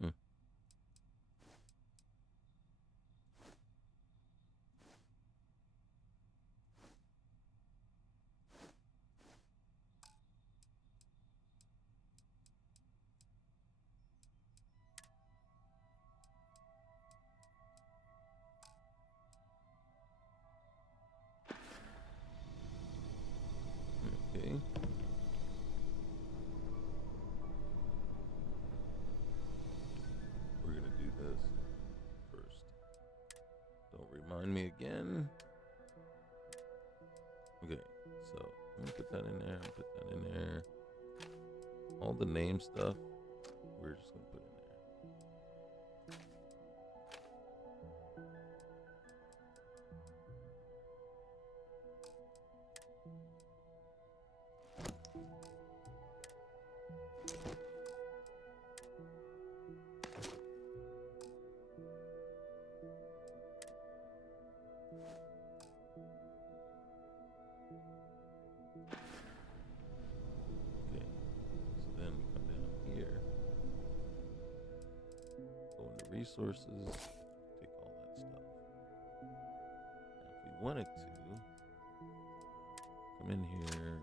Hmm. Okay. We're gonna do this first. Don't remind me again. Okay, so I'm gonna put that in there. Put that in there. All the name stuff, we're just gonna put in there. Okay, so then we come down here, go into resources, take all that stuff. Now, if we wanted to, come in here,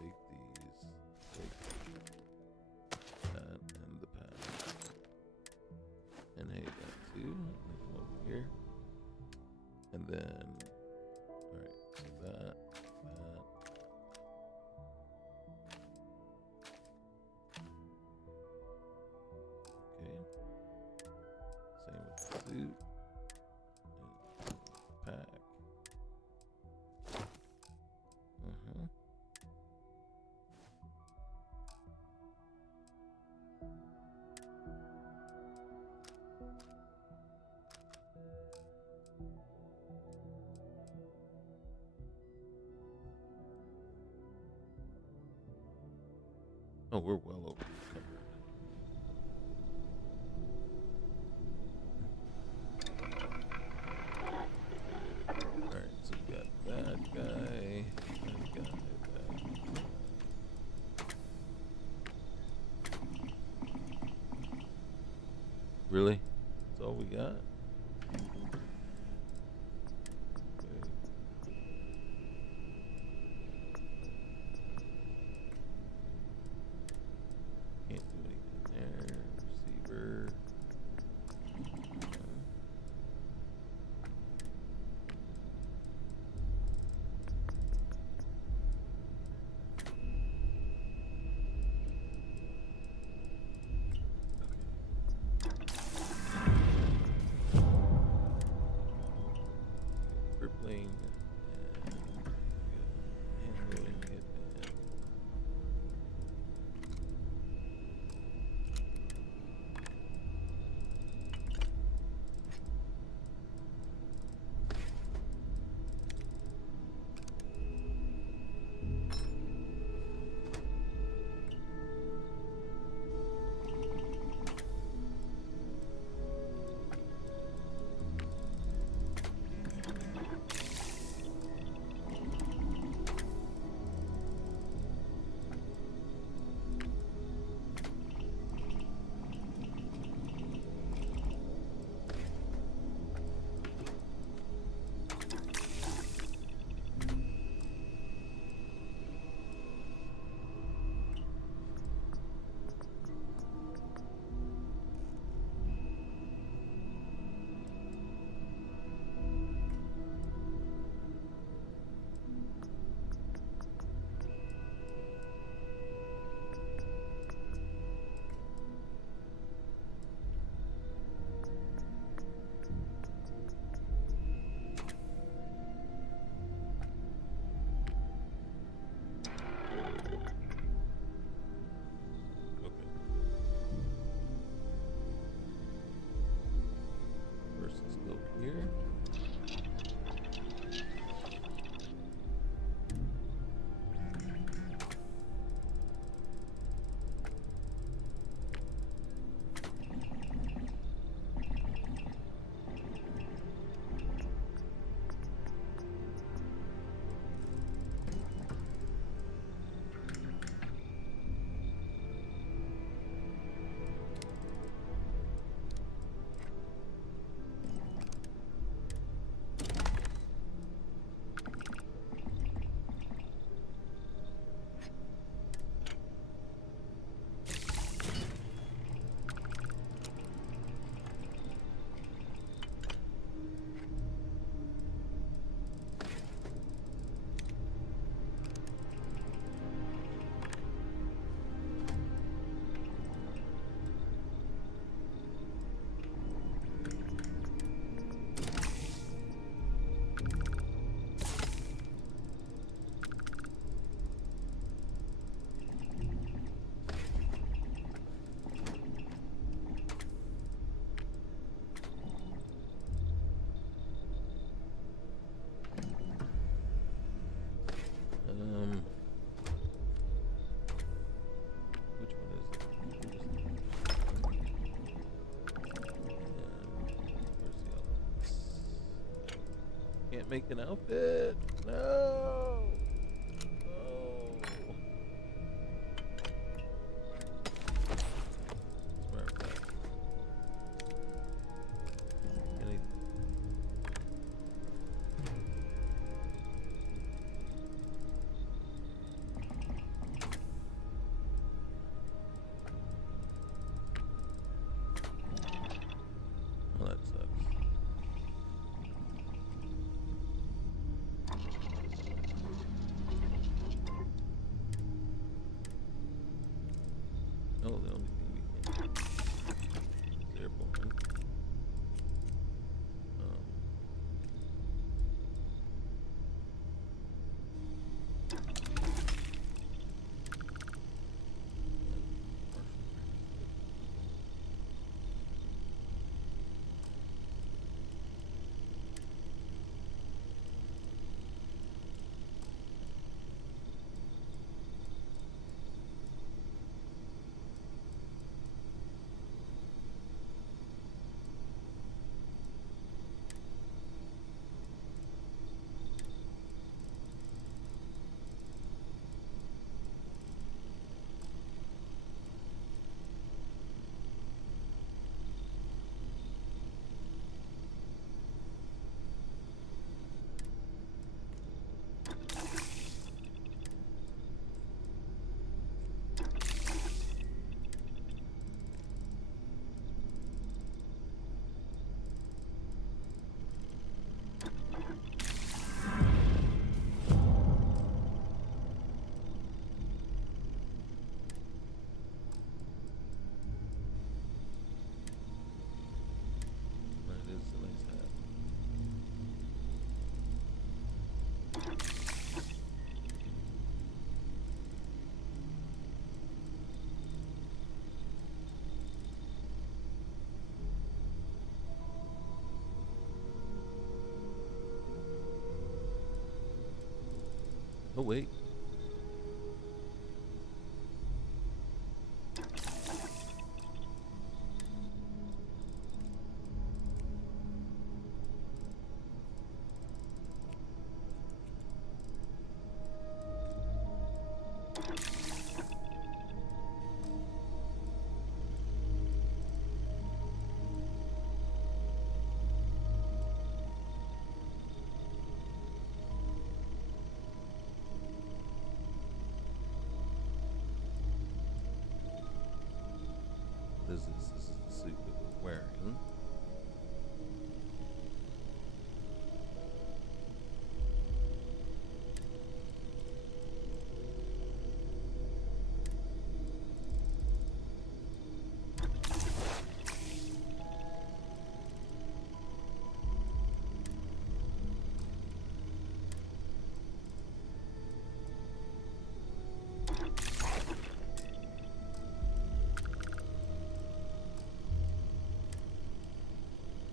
take these, take that and the pad, and hey, that too, and come over here, and then, alright, so that, okay, same with suit. Pack. Oh, we're well over encumbered. Alright, so we got that guy, that guy, that. Really? That's all we got? Can't do anything there. Receiver. Crippling and handling it and versus over here. Which one is it? Where's the other one? Can't make an outfit. No. Smart guy. Anything. Well, that sucks. Oh, wait. What is this? This is the suit that we're wearing.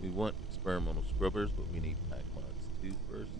We want experimental scrubbers, but we need pack mods too first.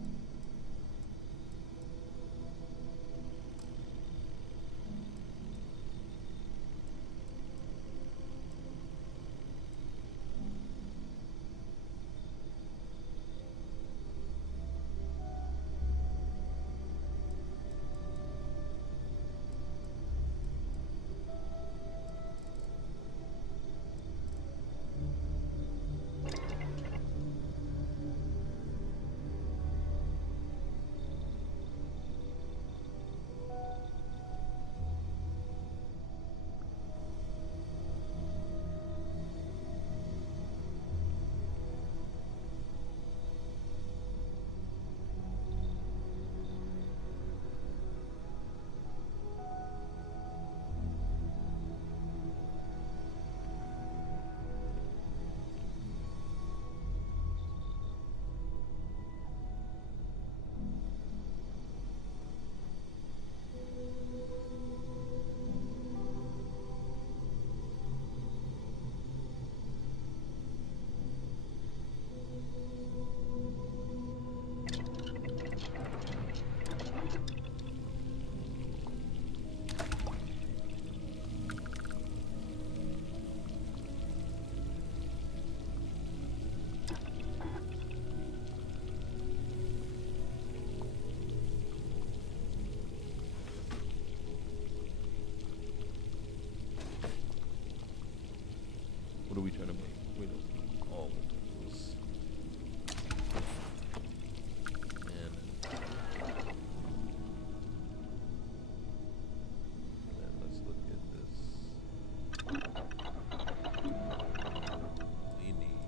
What are we trying to make? We don't need all of those. And then let's look at this. We need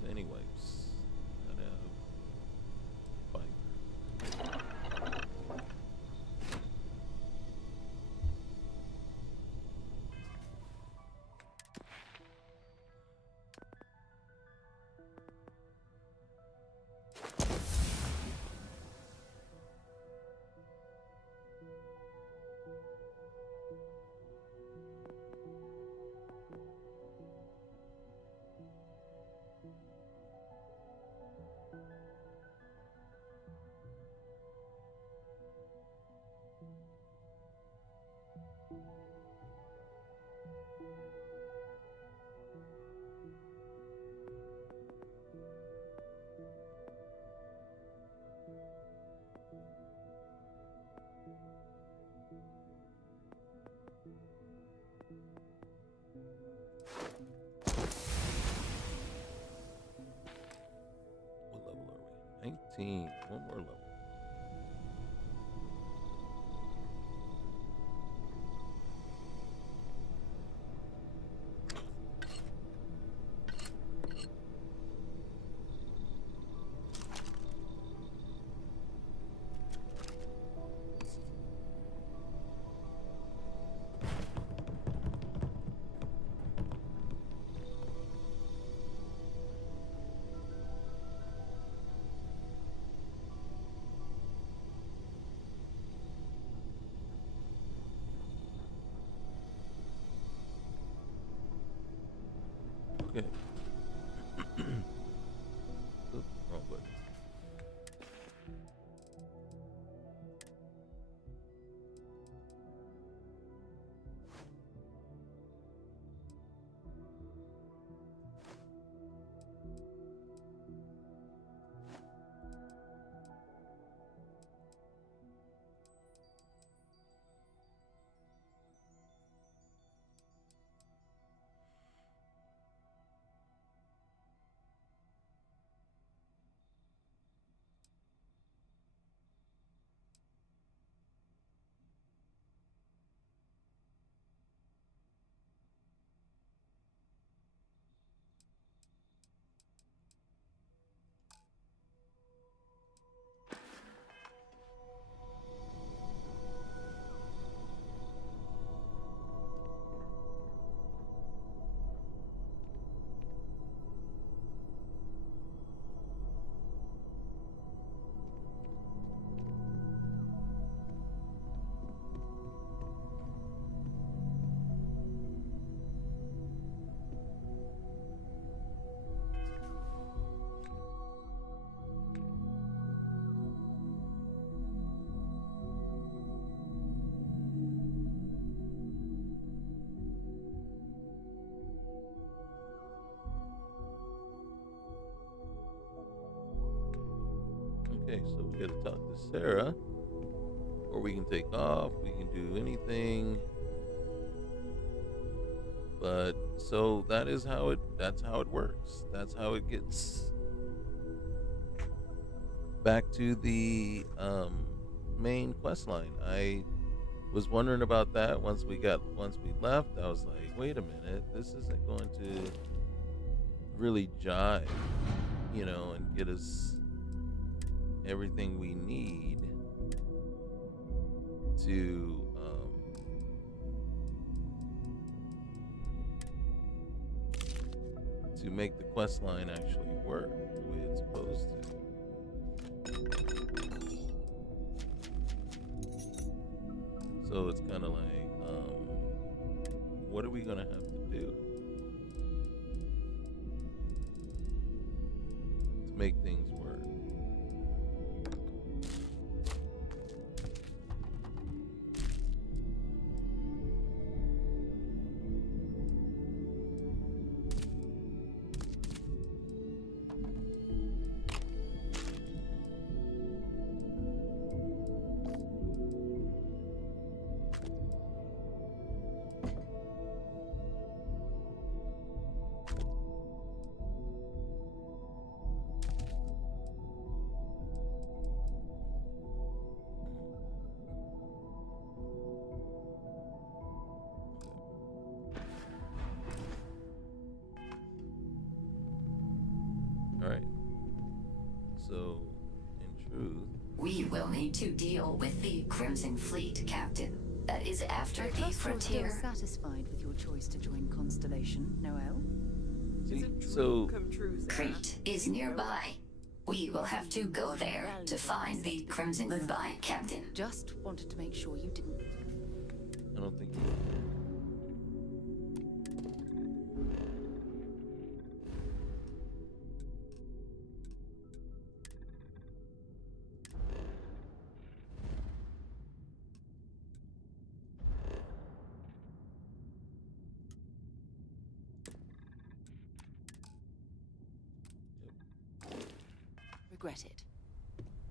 sandy wipes. Gotta have fiber. What level are we? 19. One more level. Okay. Oops, wrong button. Okay, so we gotta talk to Sarah, or we can take off. We can do anything, but so that is how it. That's how it works. That's how it gets back to the main quest line. I was wondering about that once we left. I was like, wait a minute, this isn't going to really jive, and get us everything we need to make the quest line actually work the way it's supposed to. So it's kind of like, what are we gonna have to do to make things work? Alright. So, in truth... We will need to deal with the Crimson Fleet, Captain. That is after the You're frontier. still satisfied with your choice to join Constellation, Noel? See, so... Come true, Sarah. Crete is nearby. We will have to go there to find the Crimson Goodbye, Captain. Just wanted to make sure you didn't... I don't think... regret it.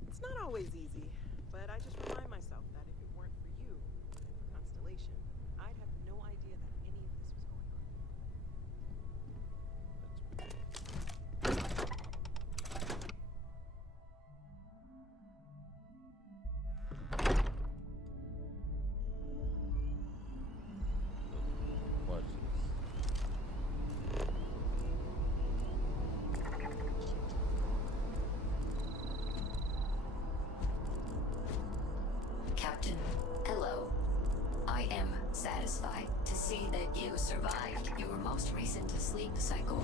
It's not always easy, but I just remind myself that if it weren't for you, Constellation, I'd have no idea that any of this was going on. Watch this. Captain, hello. I am satisfied to see that you survived your most recent sleep cycle.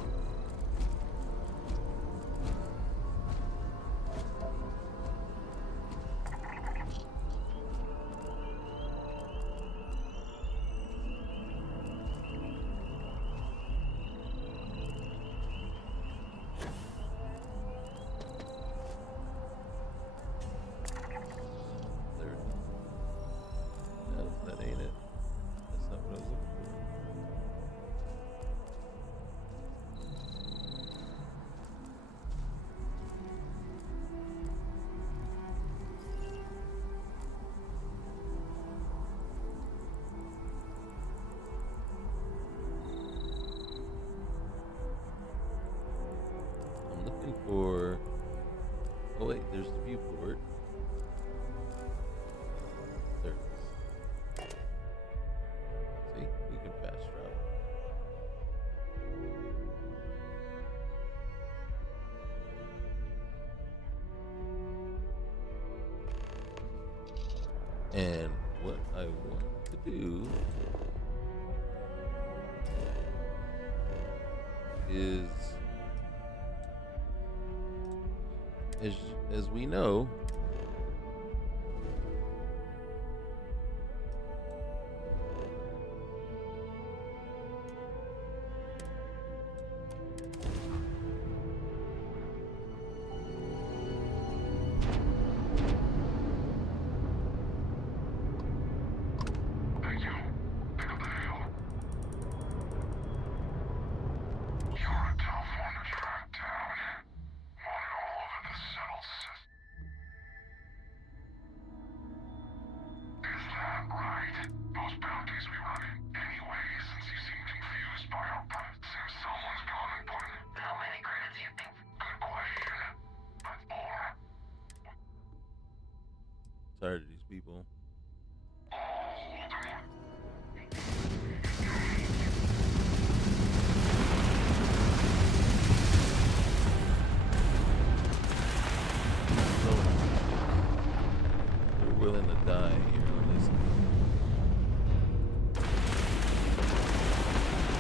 for. Oh wait, there's the viewport. There it is. See, we can fast travel. And what I want to do is, as we know, tired of these people. They're willing to die here on this.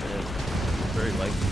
And very likely.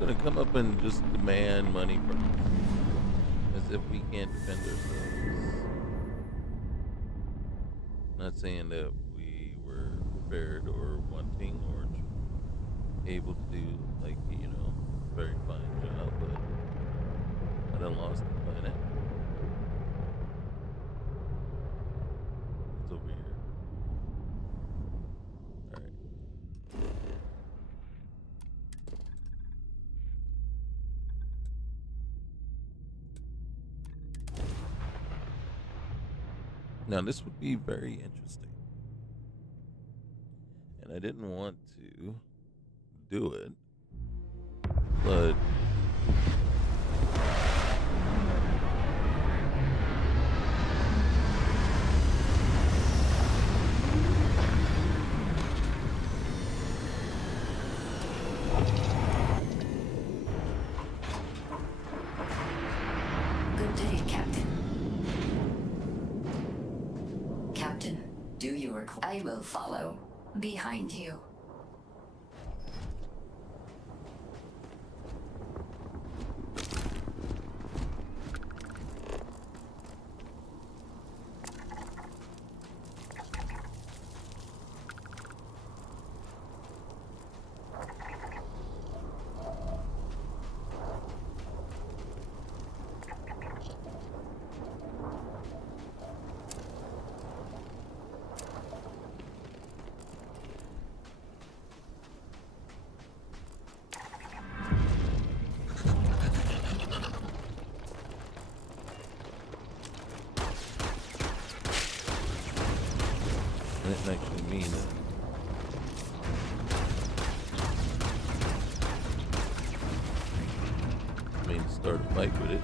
Gonna come up and just demand money from us, as if we can't defend ourselves. Not saying that we were prepared or wanting or able to do, like, you know, a very fine job, but I done lost the planet. It's over here. Alright. Now, this would be very interesting. And I didn't want to do it, but Good day, I will follow behind you. I didn't actually mean it. I mean, start a fight with it.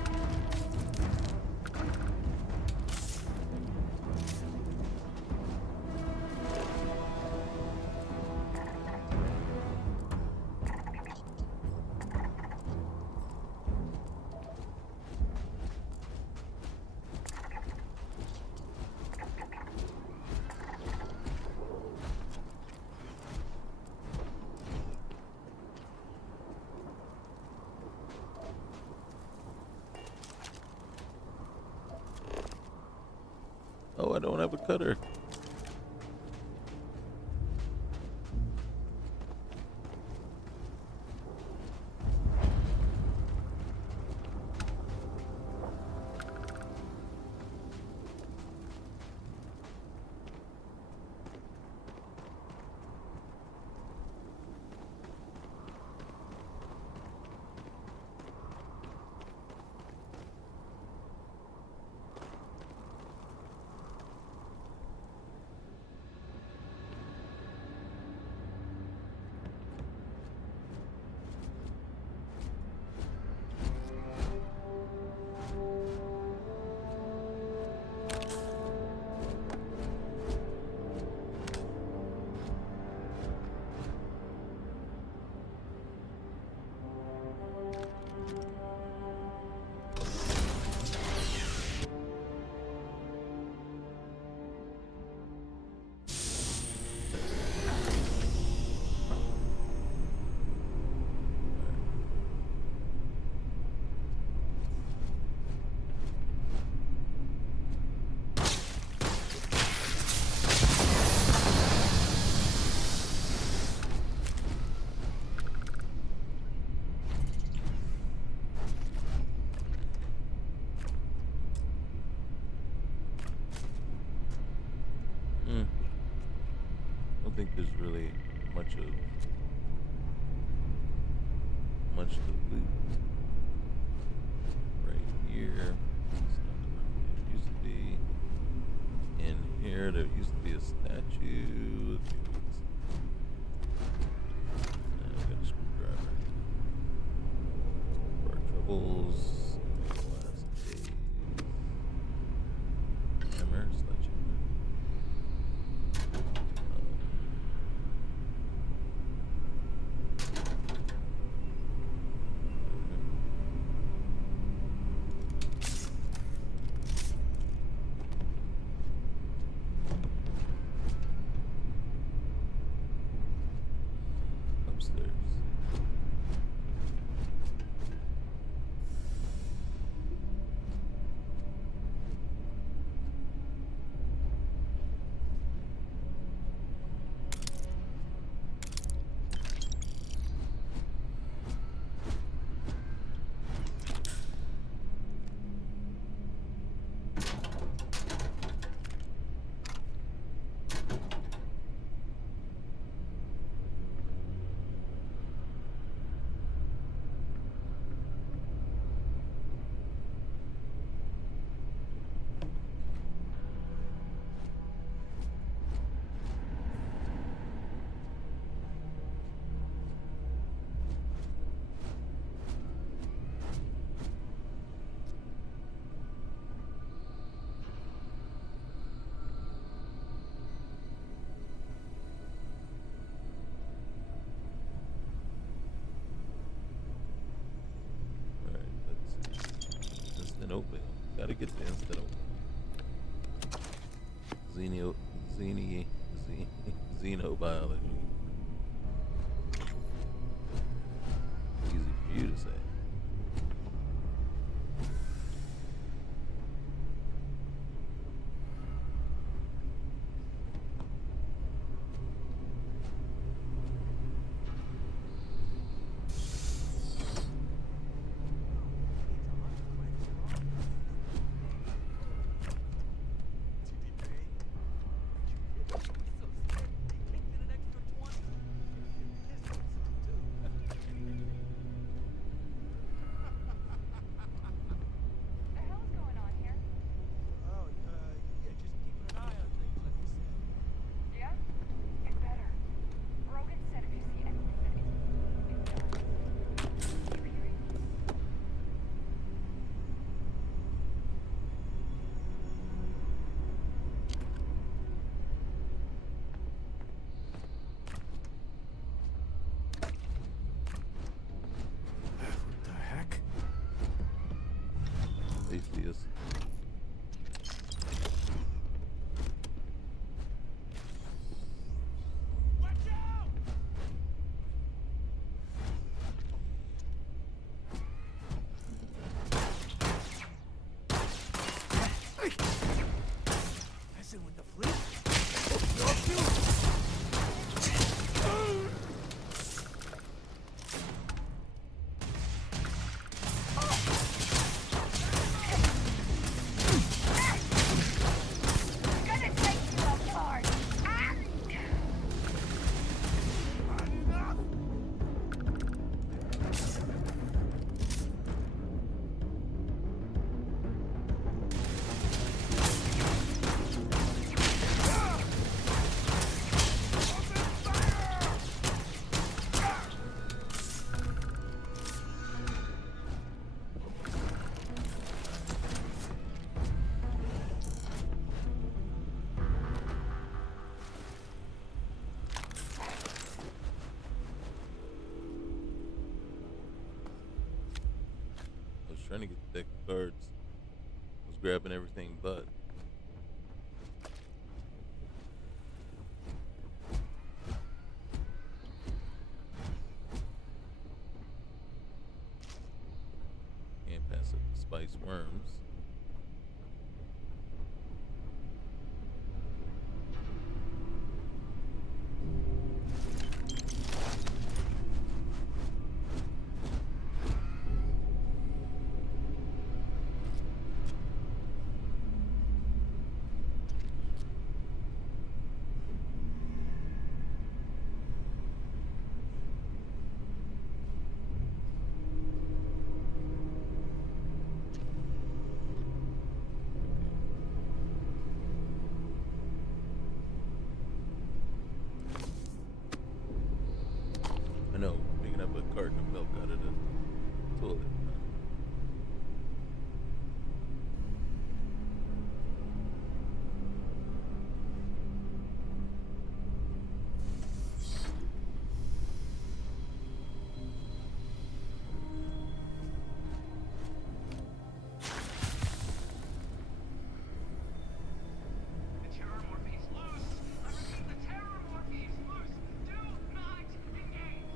Oh, I don't have a cutter. I don't think there's really much to loot right here. It's not what it used to be. In here, there used to be a statue. I got a screwdriver for our troubles. Last days. Hammer, sledgehammer. Upstairs. Instant oatmeal. Gotta get the instant oatmeal. Xenobiology. Easy for you to say. Atheist. Messing with the fleet? I was trying to get the deck of cards. I was grabbing everything but. Can't pass up the spice worms. I know, picking up a carton of milk out of the toilet. The terror morphe's loose! I repeat, the terror morphe's loose! Do not engage!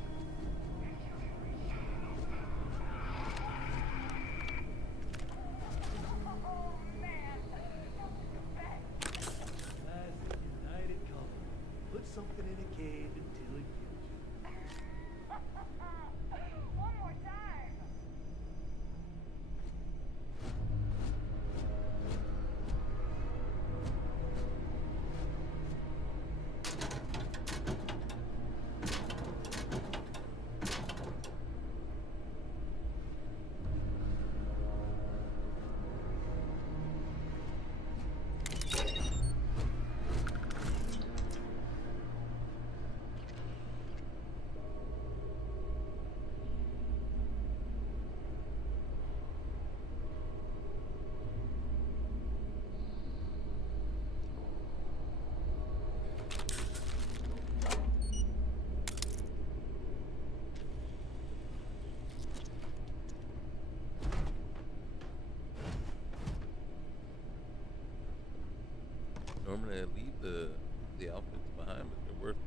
Oh man! Classic United Colony. Put something in a cage until it kills you. One more time. Normally I leave the outfits behind, but they're worth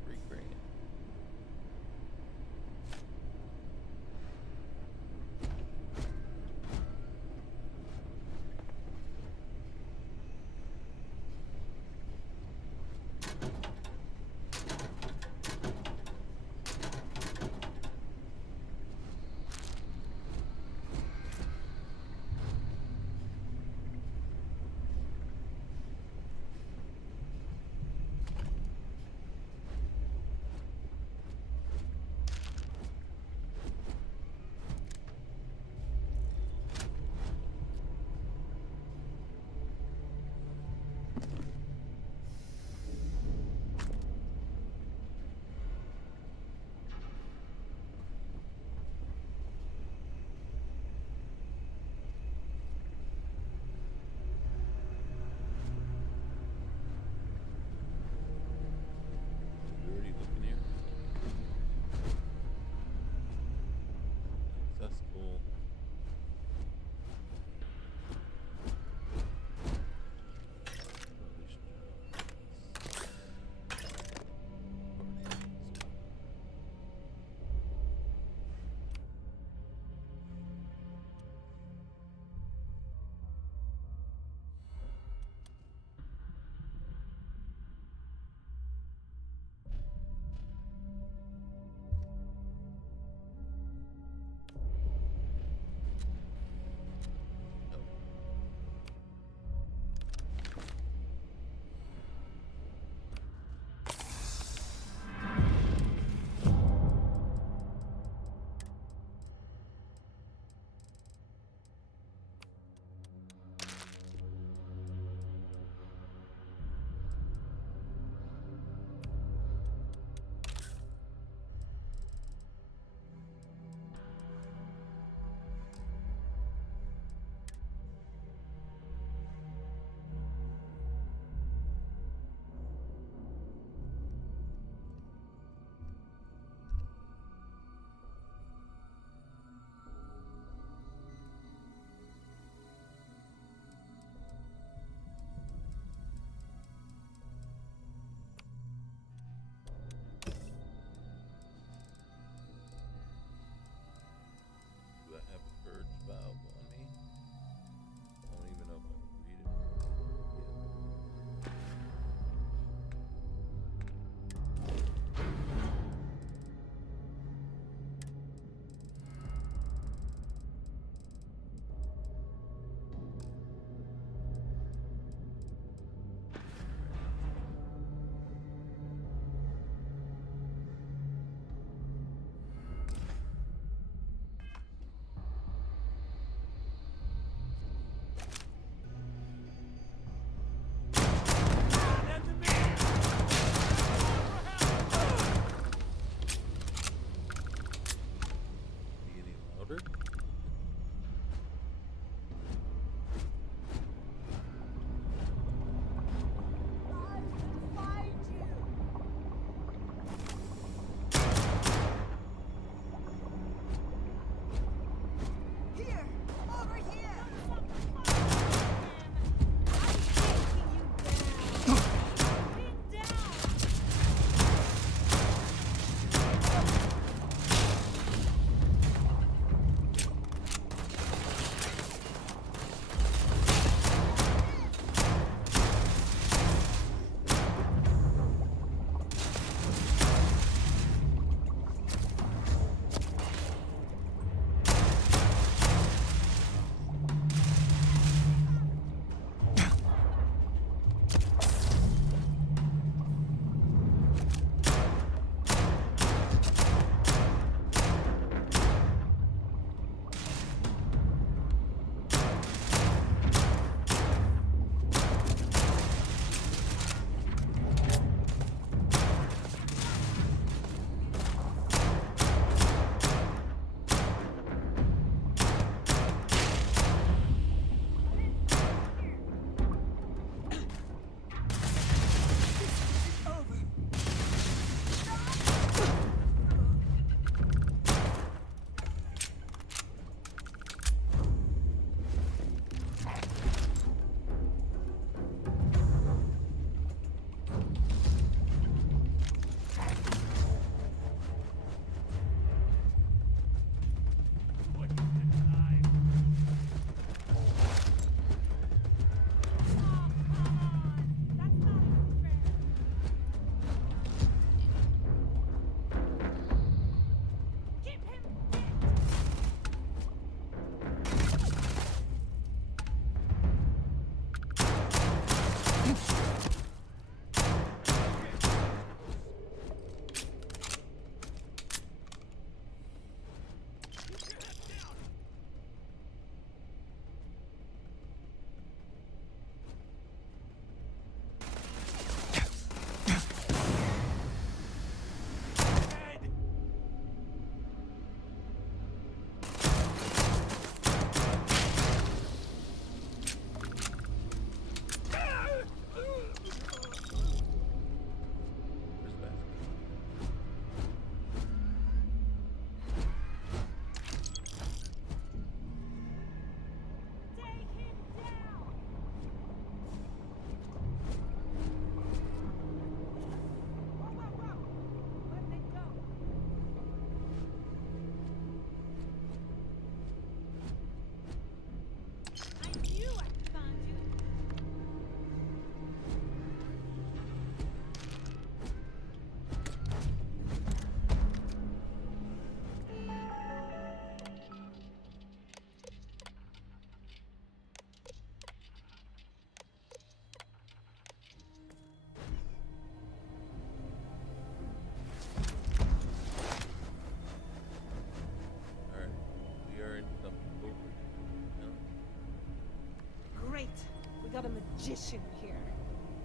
got a magician here.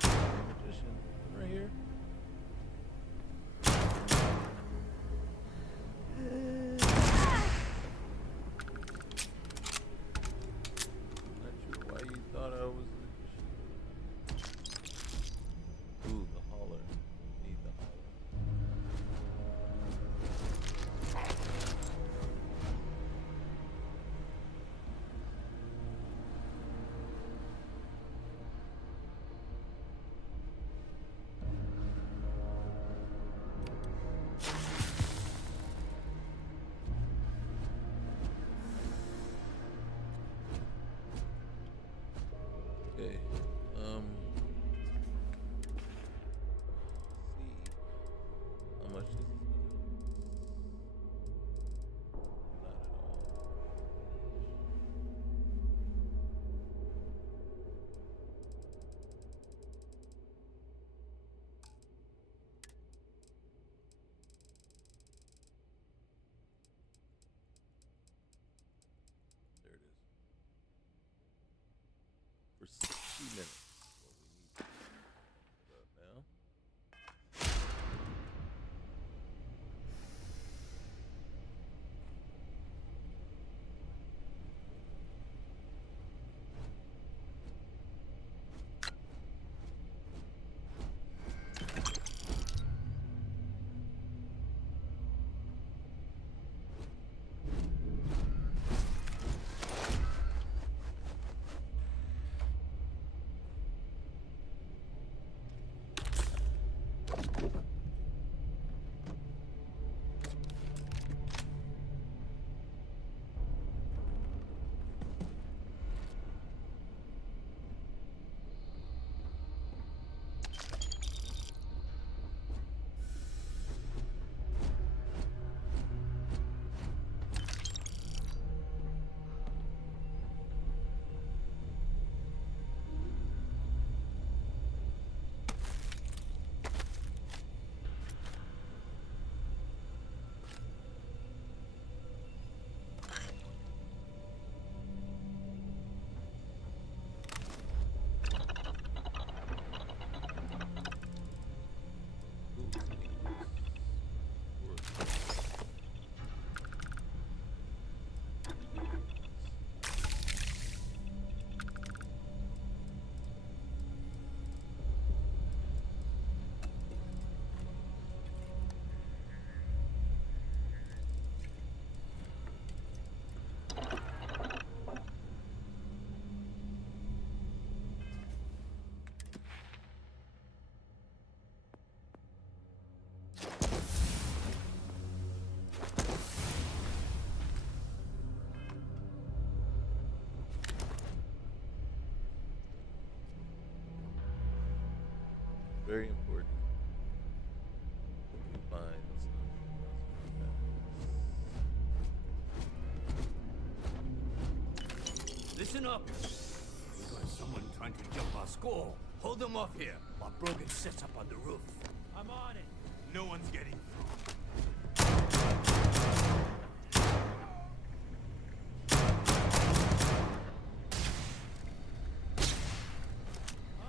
Magician right here. Not sure why you thought I was a magician. Ooh, the holler. Need the holler. Okay. See how much this is gonna. Not at all. There it is. For 60 minutes. What we need to do about now. very important. We find Listen up. We got someone trying to jump our score. Hold them off here while Brogan sets up on the roof. I'm on it. No one's getting through.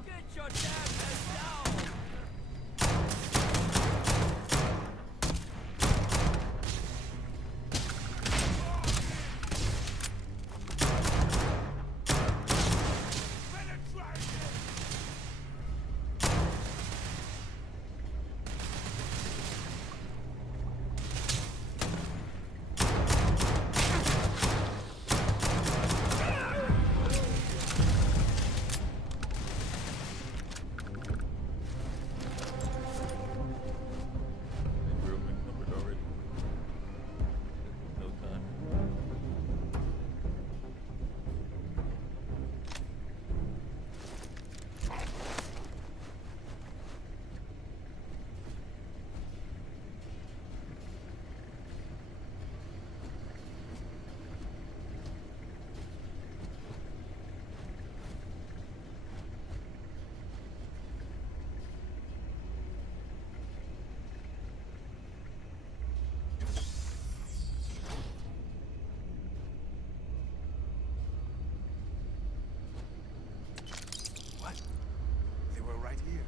Get your damn head down! room encumbered already. No time. What? They were right here.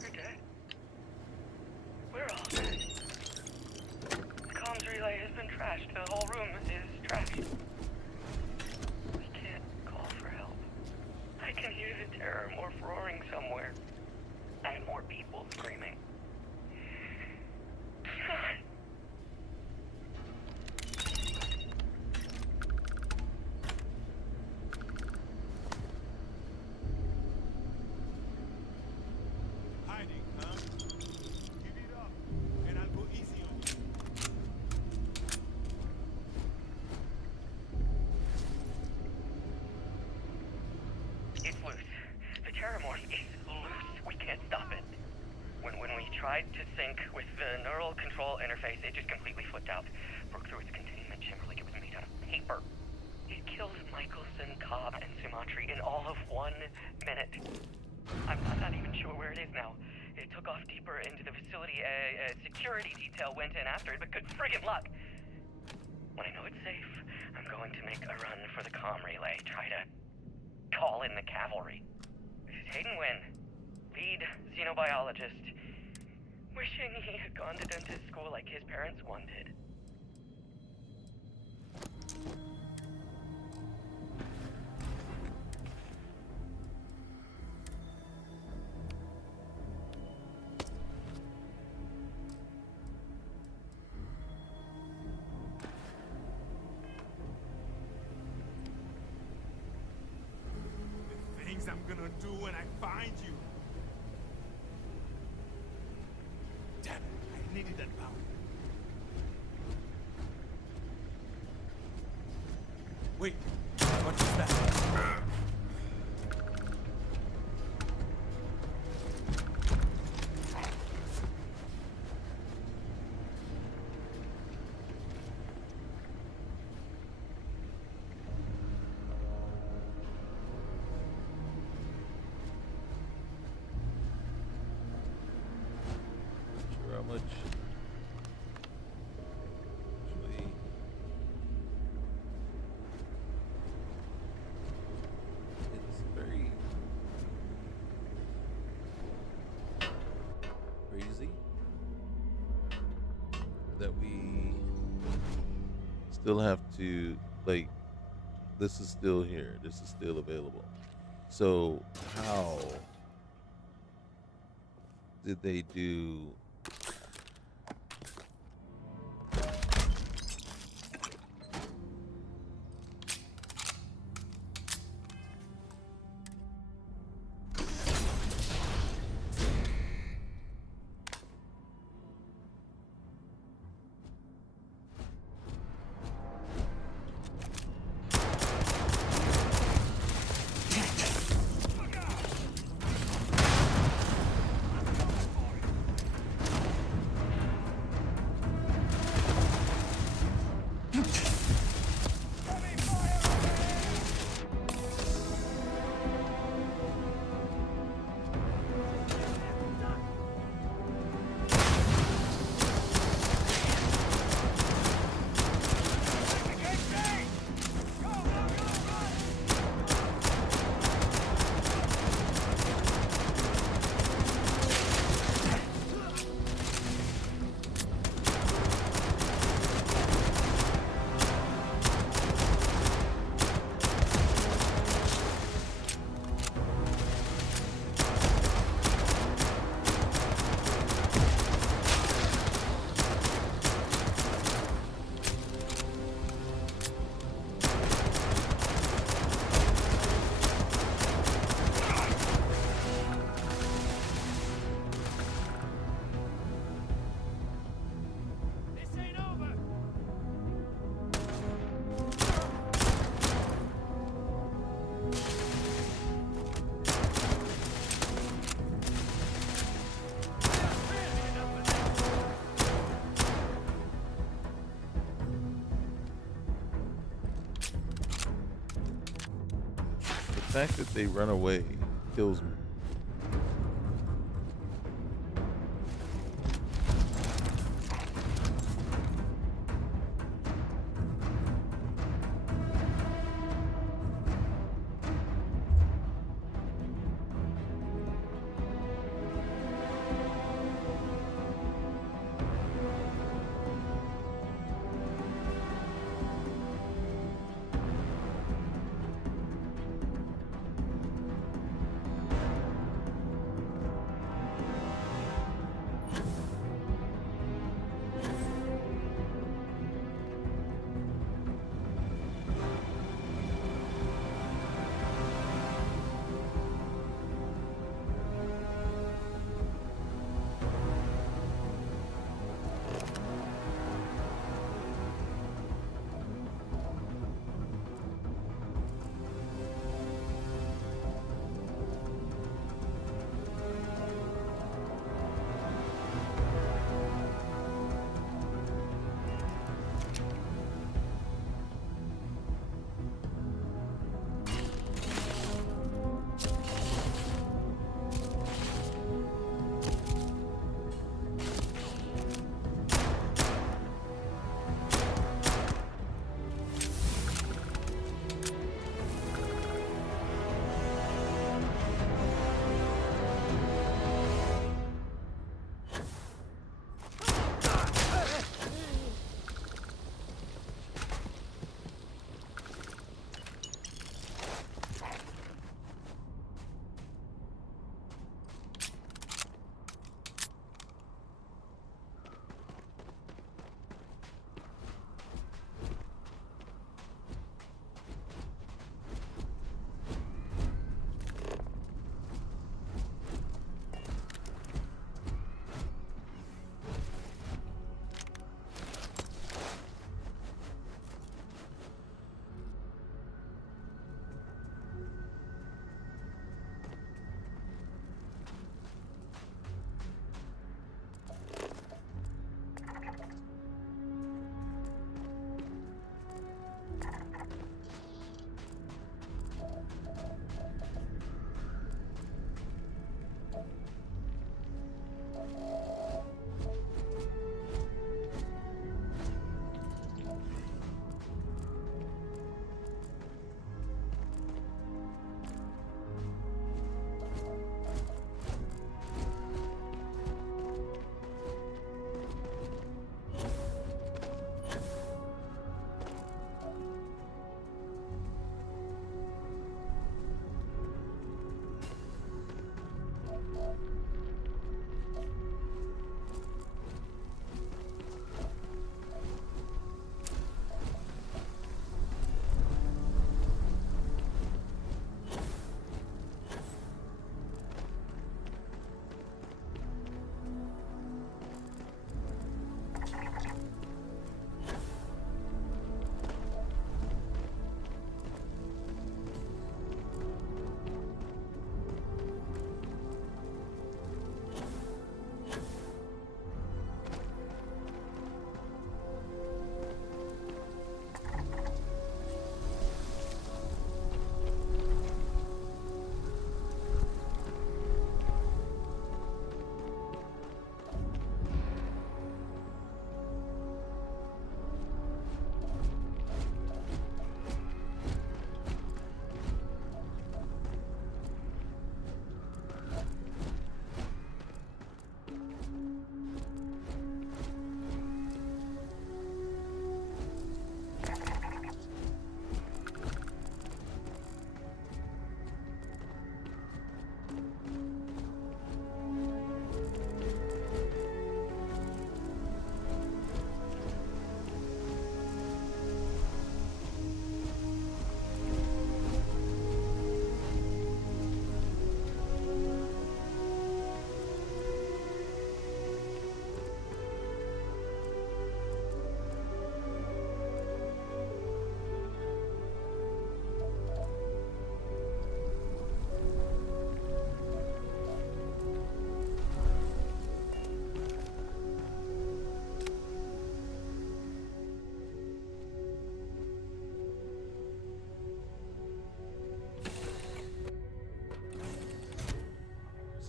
You're dead. We're all dead. The comms relay has been trashed. The whole room is trashed. We can't call for help. I can hear the terror morph roaring somewhere. And more people screaming. Hiding, huh? Give it up, and I'll go easy on you. It's loose. The terramorph is loose. We can't stop it. When we tried to sync with the neural control interface, it just completely flipped out. Broke through its containment chamber like it was made out of paper. It killed Michelson, Cobb, and Sumatri in all of 1 minute. I'm not even sure where it is now. It took off deeper into the facility. A security detail went in after it, but good friggin' luck. When I know it's safe, I'm going to make a run for the comm relay. Try to call in the cavalry. This is Hayden Wynn, lead xenobiologist. Wishing he had gone to dentist school like his parents wanted. The things I'm gonna do when I find you. Damn it, I needed that power. Wait, what is that? Not sure how much. Actually, it's very crazy that we still have to, like, this is still here. This is still available. So how did they do fact that they run away kills me.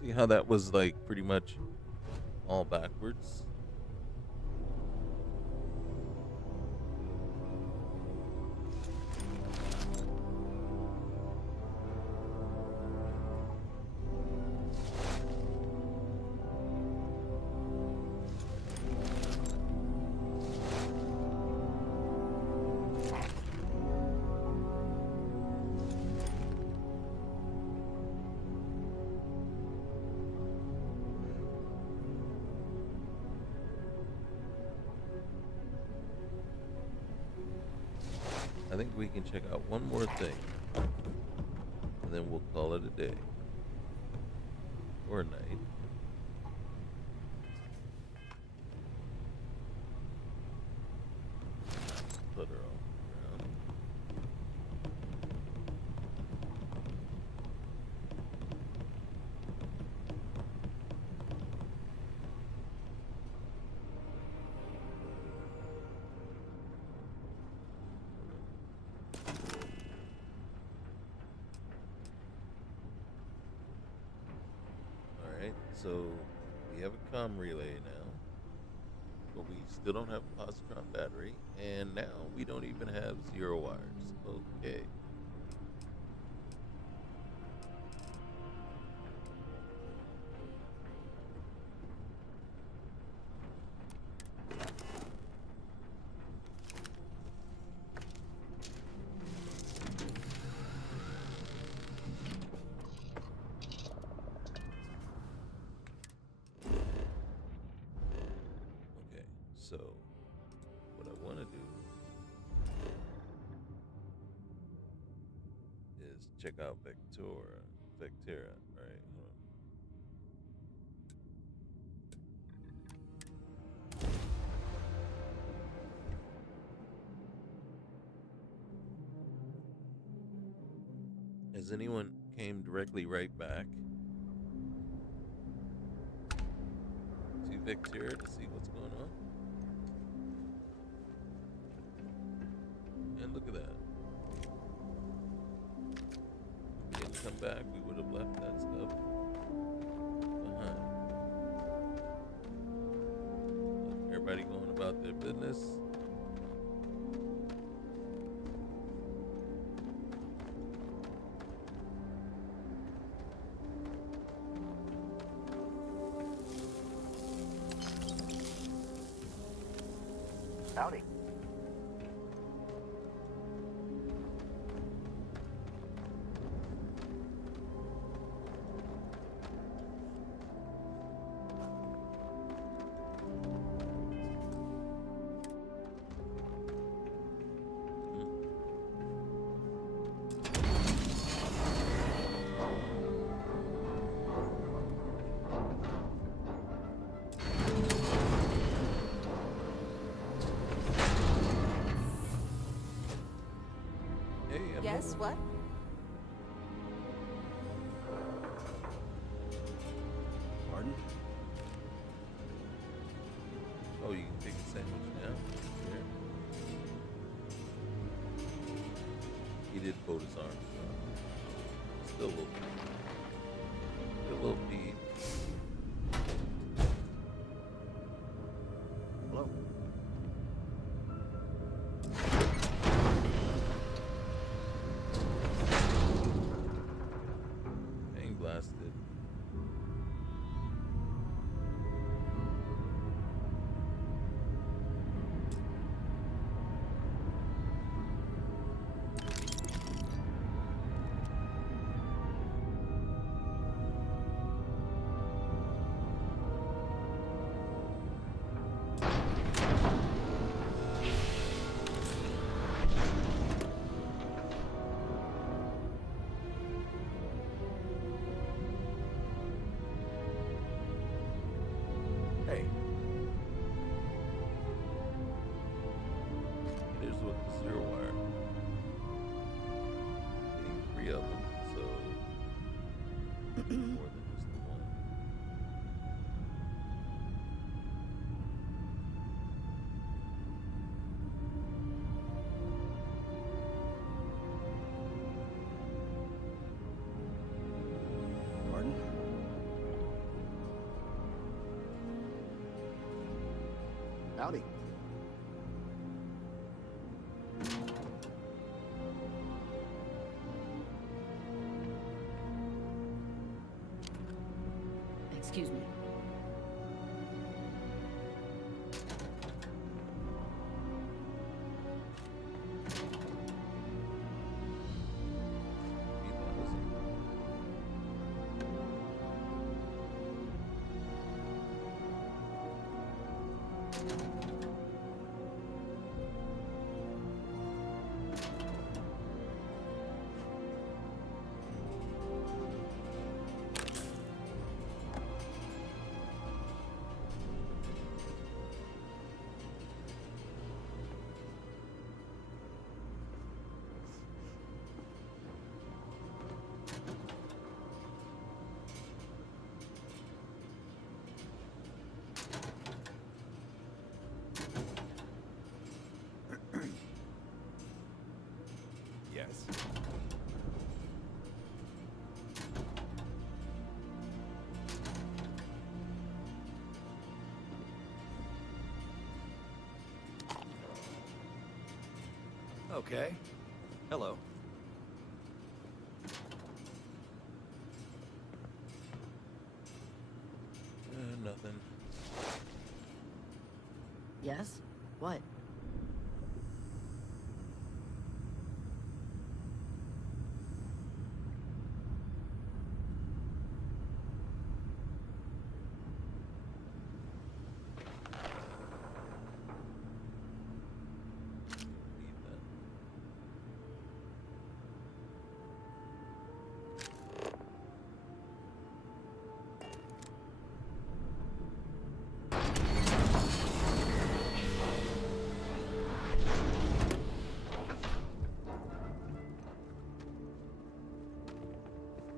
See how that was like pretty much all backwards? I think we can check out one more thing, and then we'll call it a day or a night. Put her on the ground. Alright, so we have a comm relay now, but we still don't have a positron battery, and now we don't even have zero wires. Okay. Okay, so what I want to do is check out Vectera. All right, hold on. Has anyone came directly right back to Vectera to see what's going on? And look at that. If we didn't come back, we would have left that stuff behind. Look, everybody going about their business. Howdy. Yes, what? Pardon? Oh, you can take a sandwich now? Here. He did fold his arms, so still a little peed. Still a little peed. Hello? Bang blasted. Howdy. Excuse me. Yes. Okay. Hello. Nothing. Yes? What?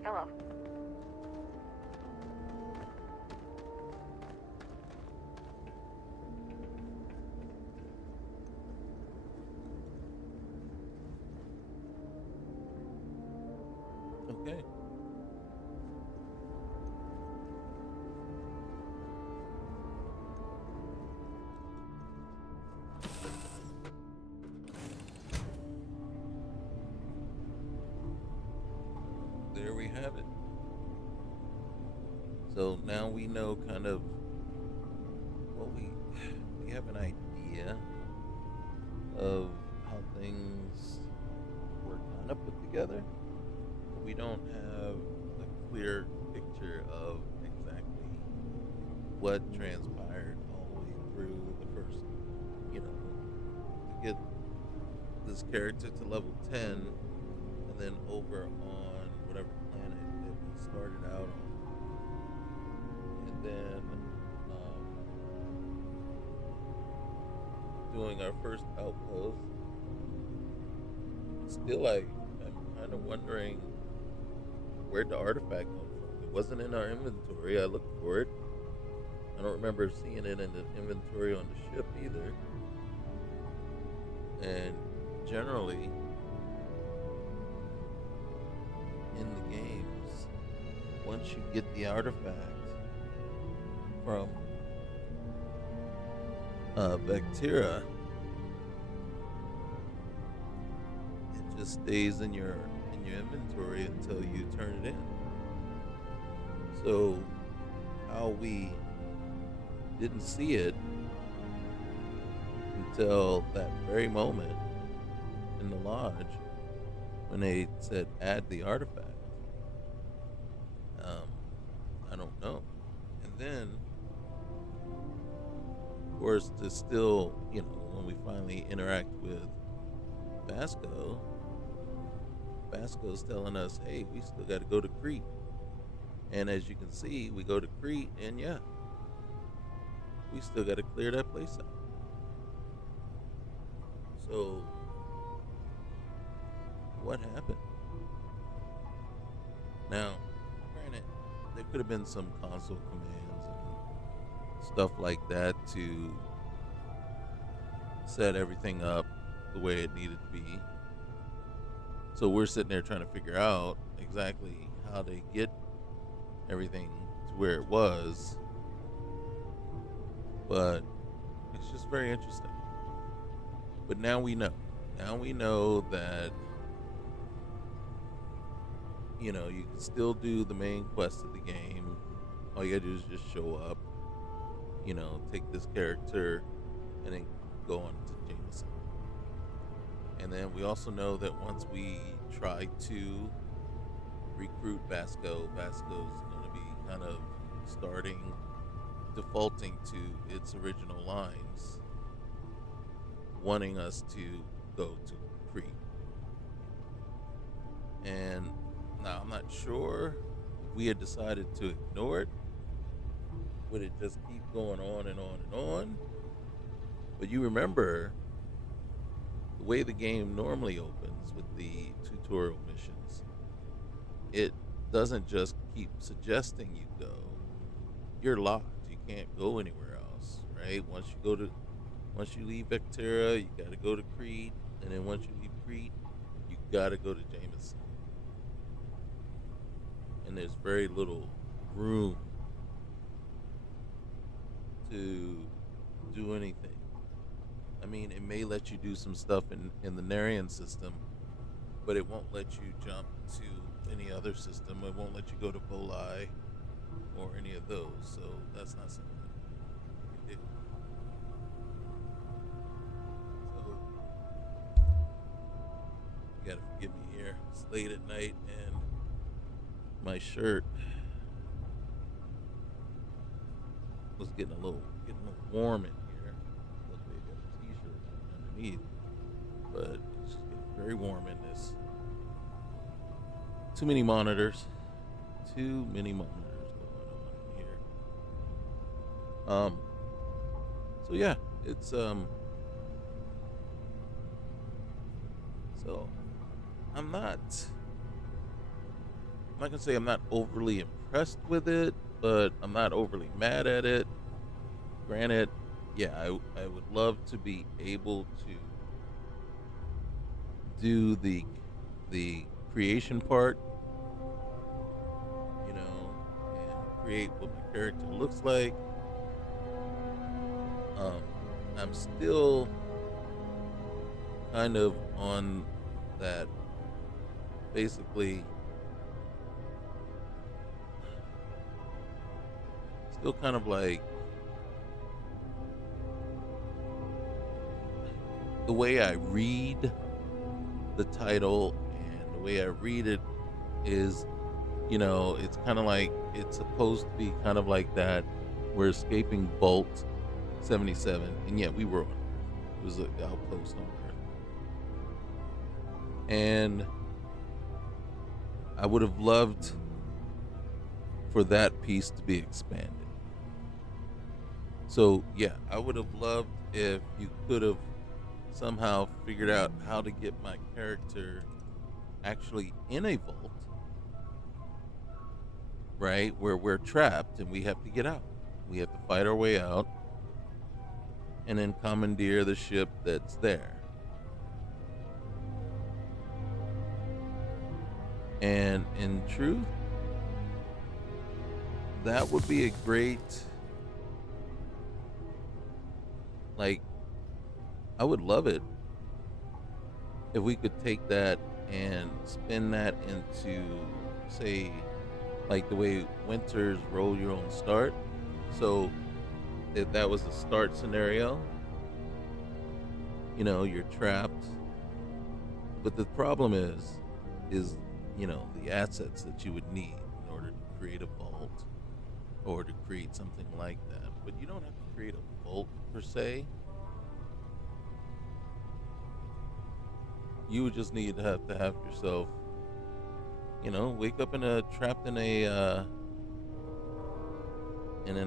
Hello. Okay. There we have it. So now we know kind of, well, we have an idea of how things were kind of put together. But we don't have a clear picture of exactly what transpired all the way through the first, to get this character to level 10 and then over on whatever planet that we started out on. And then doing our first outpost. Still, I'm kind of wondering where'd the artifact come from. It wasn't in our inventory. I looked for it. I don't remember seeing it in the inventory on the ship either. And generally, in the games, once you get the artifact from Vectira, it just stays in your inventory until you turn it in. So how we didn't see it until that very moment in the lodge when they said add the artifact. I don't know. And then, of course, to still, when we finally interact with Vasco's telling us, hey, we still got to go to Crete. And as you can see, we go to Crete, and yeah, we still got to clear that place out. So, what happened? Now, granted, there could have been some console commands and stuff like that to set everything up the way it needed to be. So we're sitting there trying to figure out exactly how they get everything to where it was. But It's just very interesting. But now we know. Now we know that, you can still do the main quest of the game. All you gotta do is just show up, take this character, and then go on to Jameson. And then we also know that once we try to recruit Vasco's going to be kind of defaulting to its original lines, wanting us to go to Crete. And now I'm not sure if we had decided to ignore it. Would it just keep going on and on and on? But you remember the way the game normally opens with the tutorial missions, it doesn't just keep suggesting you go. You're locked. You can't go anywhere else, right? Once you leave Vectera, you got to go to Crete, and then once you leave Crete, you got to go to Jameson. And there's very little room to do anything. I mean, it may let you do some stuff in the Narian system, but it won't let you jump to any other system. It won't let you go to Bolai or any of those. So that's not something you can do. So you gotta forgive me here. It's late at night and my shirt was getting a little warm in here. Luckily I got a t-shirt underneath, but it's just getting very warm in this. Too many monitors going on in here. So yeah, it's so I'm not gonna say I'm not overly impressed with it, but I'm not overly mad at it. Granted, yeah, I would love to be able to do the creation part, and create what my character looks like. I'm still kind of on that, basically still kind of like the way I read the title and the way I read it is, it's kind of like it's supposed to be kind of like that. We're escaping Vault 77, and yet we were on Earth. It was an outpost on Earth. And I would have loved for that piece to be expanded. So, yeah, I would have loved if you could have somehow figured out how to get my character actually in a vault, right? Where we're trapped and we have to get out. We have to fight our way out and then commandeer the ship that's there. And in truth, that would be a great, I would love it if we could take that and spin that into, say, like the way Winters roll your own start. So if that was a start scenario, you're trapped. But the problem is the assets that you would need in order to create a vault or to create something like that. But you don't have to create a vault per se. You would just need to have yourself, wake up trapped in an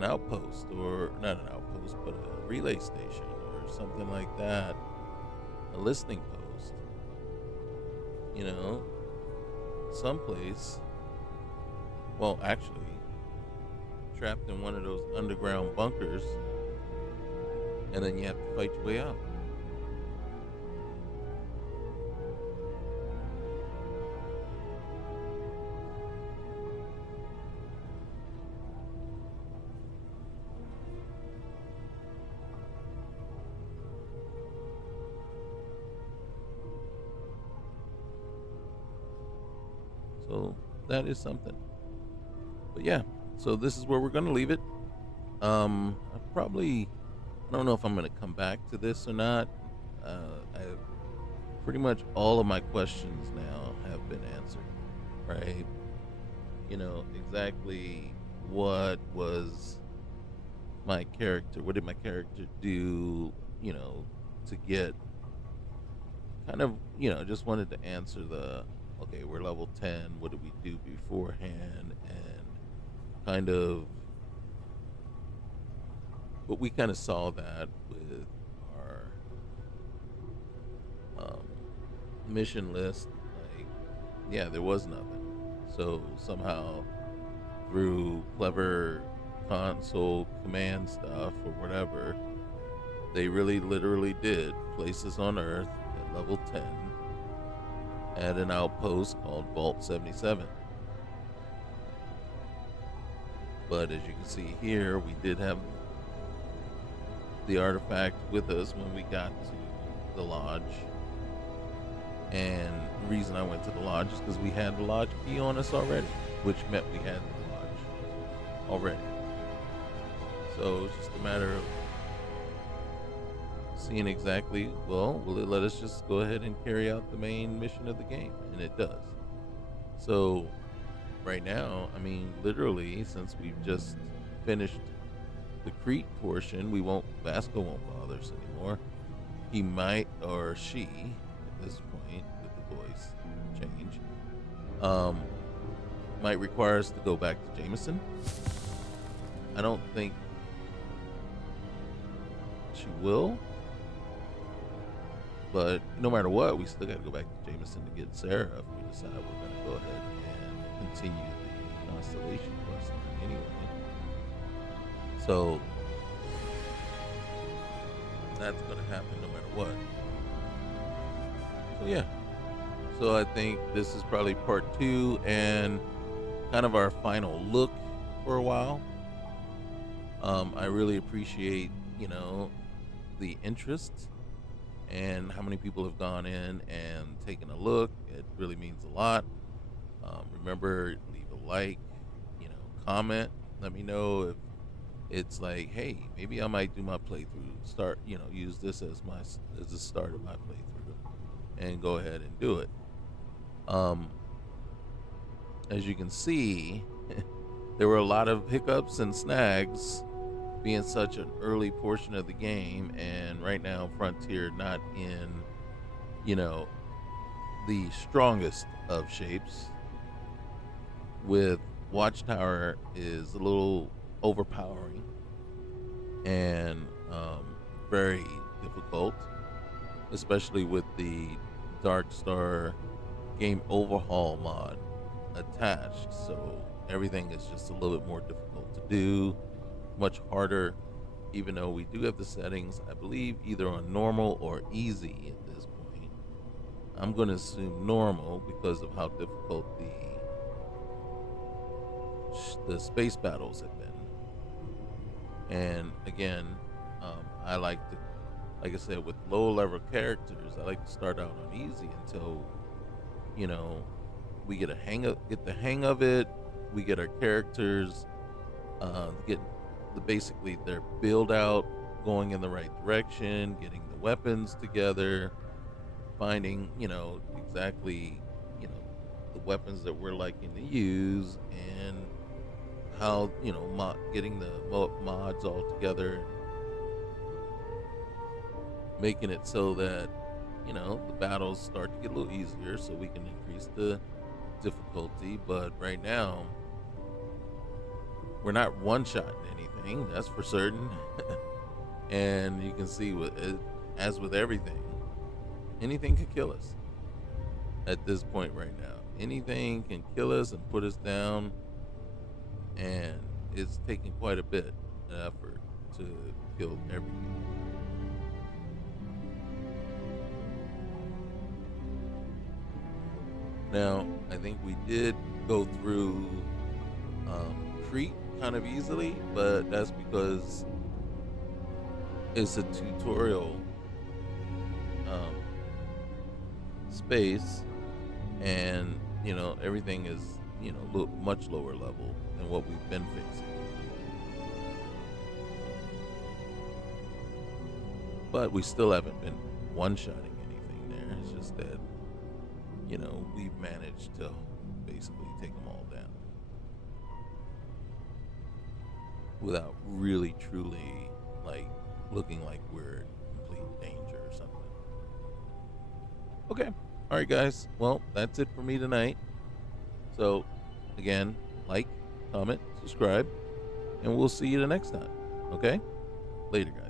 outpost, or not an outpost, but a relay station or something like that, a listening post, someplace. Well, actually, trapped in one of those underground bunkers, and then you have to fight your way out. that is something. But yeah, so this is where we're gonna leave it. I don't know if I'm gonna come back to this or not. I pretty much all of my questions now have been answered, right? You know exactly what was my character. What did my character do? You know, to get kind of, just wanted to answer the okay, we're level 10. What did we do beforehand? And kind of, but we kind of saw that with our um, mission list. Like, yeah, there was nothing. So somehow, through clever console command stuff or whatever, they really literally did place us on Earth at level 10 at an outpost called Vault 77. But as you can see here, we did have the artifact with us when we got to the lodge. And the reason I went to the lodge is because we had the lodge key on us already, which meant we had the lodge already. So it's just a matter of seeing exactly, well, will it let us just go ahead and carry out the main mission of the game? And it does. So right now, I mean, literally, since we've just finished the Crete portion, Vasco won't bother us anymore. He might, or she, at this point, with the voice change, might require us to go back to Jameson. I don't think she will, but no matter what, we still got to go back to Jameson to get Sarah if we decide we're going to go ahead and continue the Constellation quest line anyway. So that's going to happen no matter what. So yeah. So I think this is probably part 2 and kind of our final look for a while. I really appreciate, the interest and how many people have gone in and taken a look. It really means a lot. Remember, leave a like, comment. Let me know if it's like, hey, maybe I might do my playthrough. Use this as the start of my playthrough, and go ahead and do it. As you can see, there were a lot of hiccups and snags being such an early portion of the game, and right now Frontier not in, the strongest of shapes. With Watchtower is a little overpowering and very difficult, especially with the Darkstar game Overhaul mod attached. So everything is just a little bit more difficult to do, much harder, even though we do have the settings, I believe, either on normal or easy at this point. I'm going to assume normal because of how difficult the space battles have been. And again, I like I said, with low level characters, I like to start out on easy until, we get the hang of it. We get our characters, get basically their build out going in the right direction, getting the weapons together, finding, exactly, the weapons that we're liking to use, and how, getting the mods all together, making it so that, the battles start to get a little easier so we can increase the difficulty. But right now, we're not one-shotting anything, that's for certain. And you can see, as with everything, anything can kill us at this point right now. Anything can kill us and put us down, and it's taking quite a bit of effort to kill everything. Now, I think we did go through Crete kind of easily, but that's because it's a tutorial space, and everything is much lower level than what we've been facing. But we still haven't been one-shotting anything there. It's just that, we've managed to basically take them all down without really, truly, looking like we're in complete danger or something. Okay. All right, guys. Well, that's it for me tonight. So, again, like, comment, subscribe, and we'll see you the next time. Okay? Later, guys.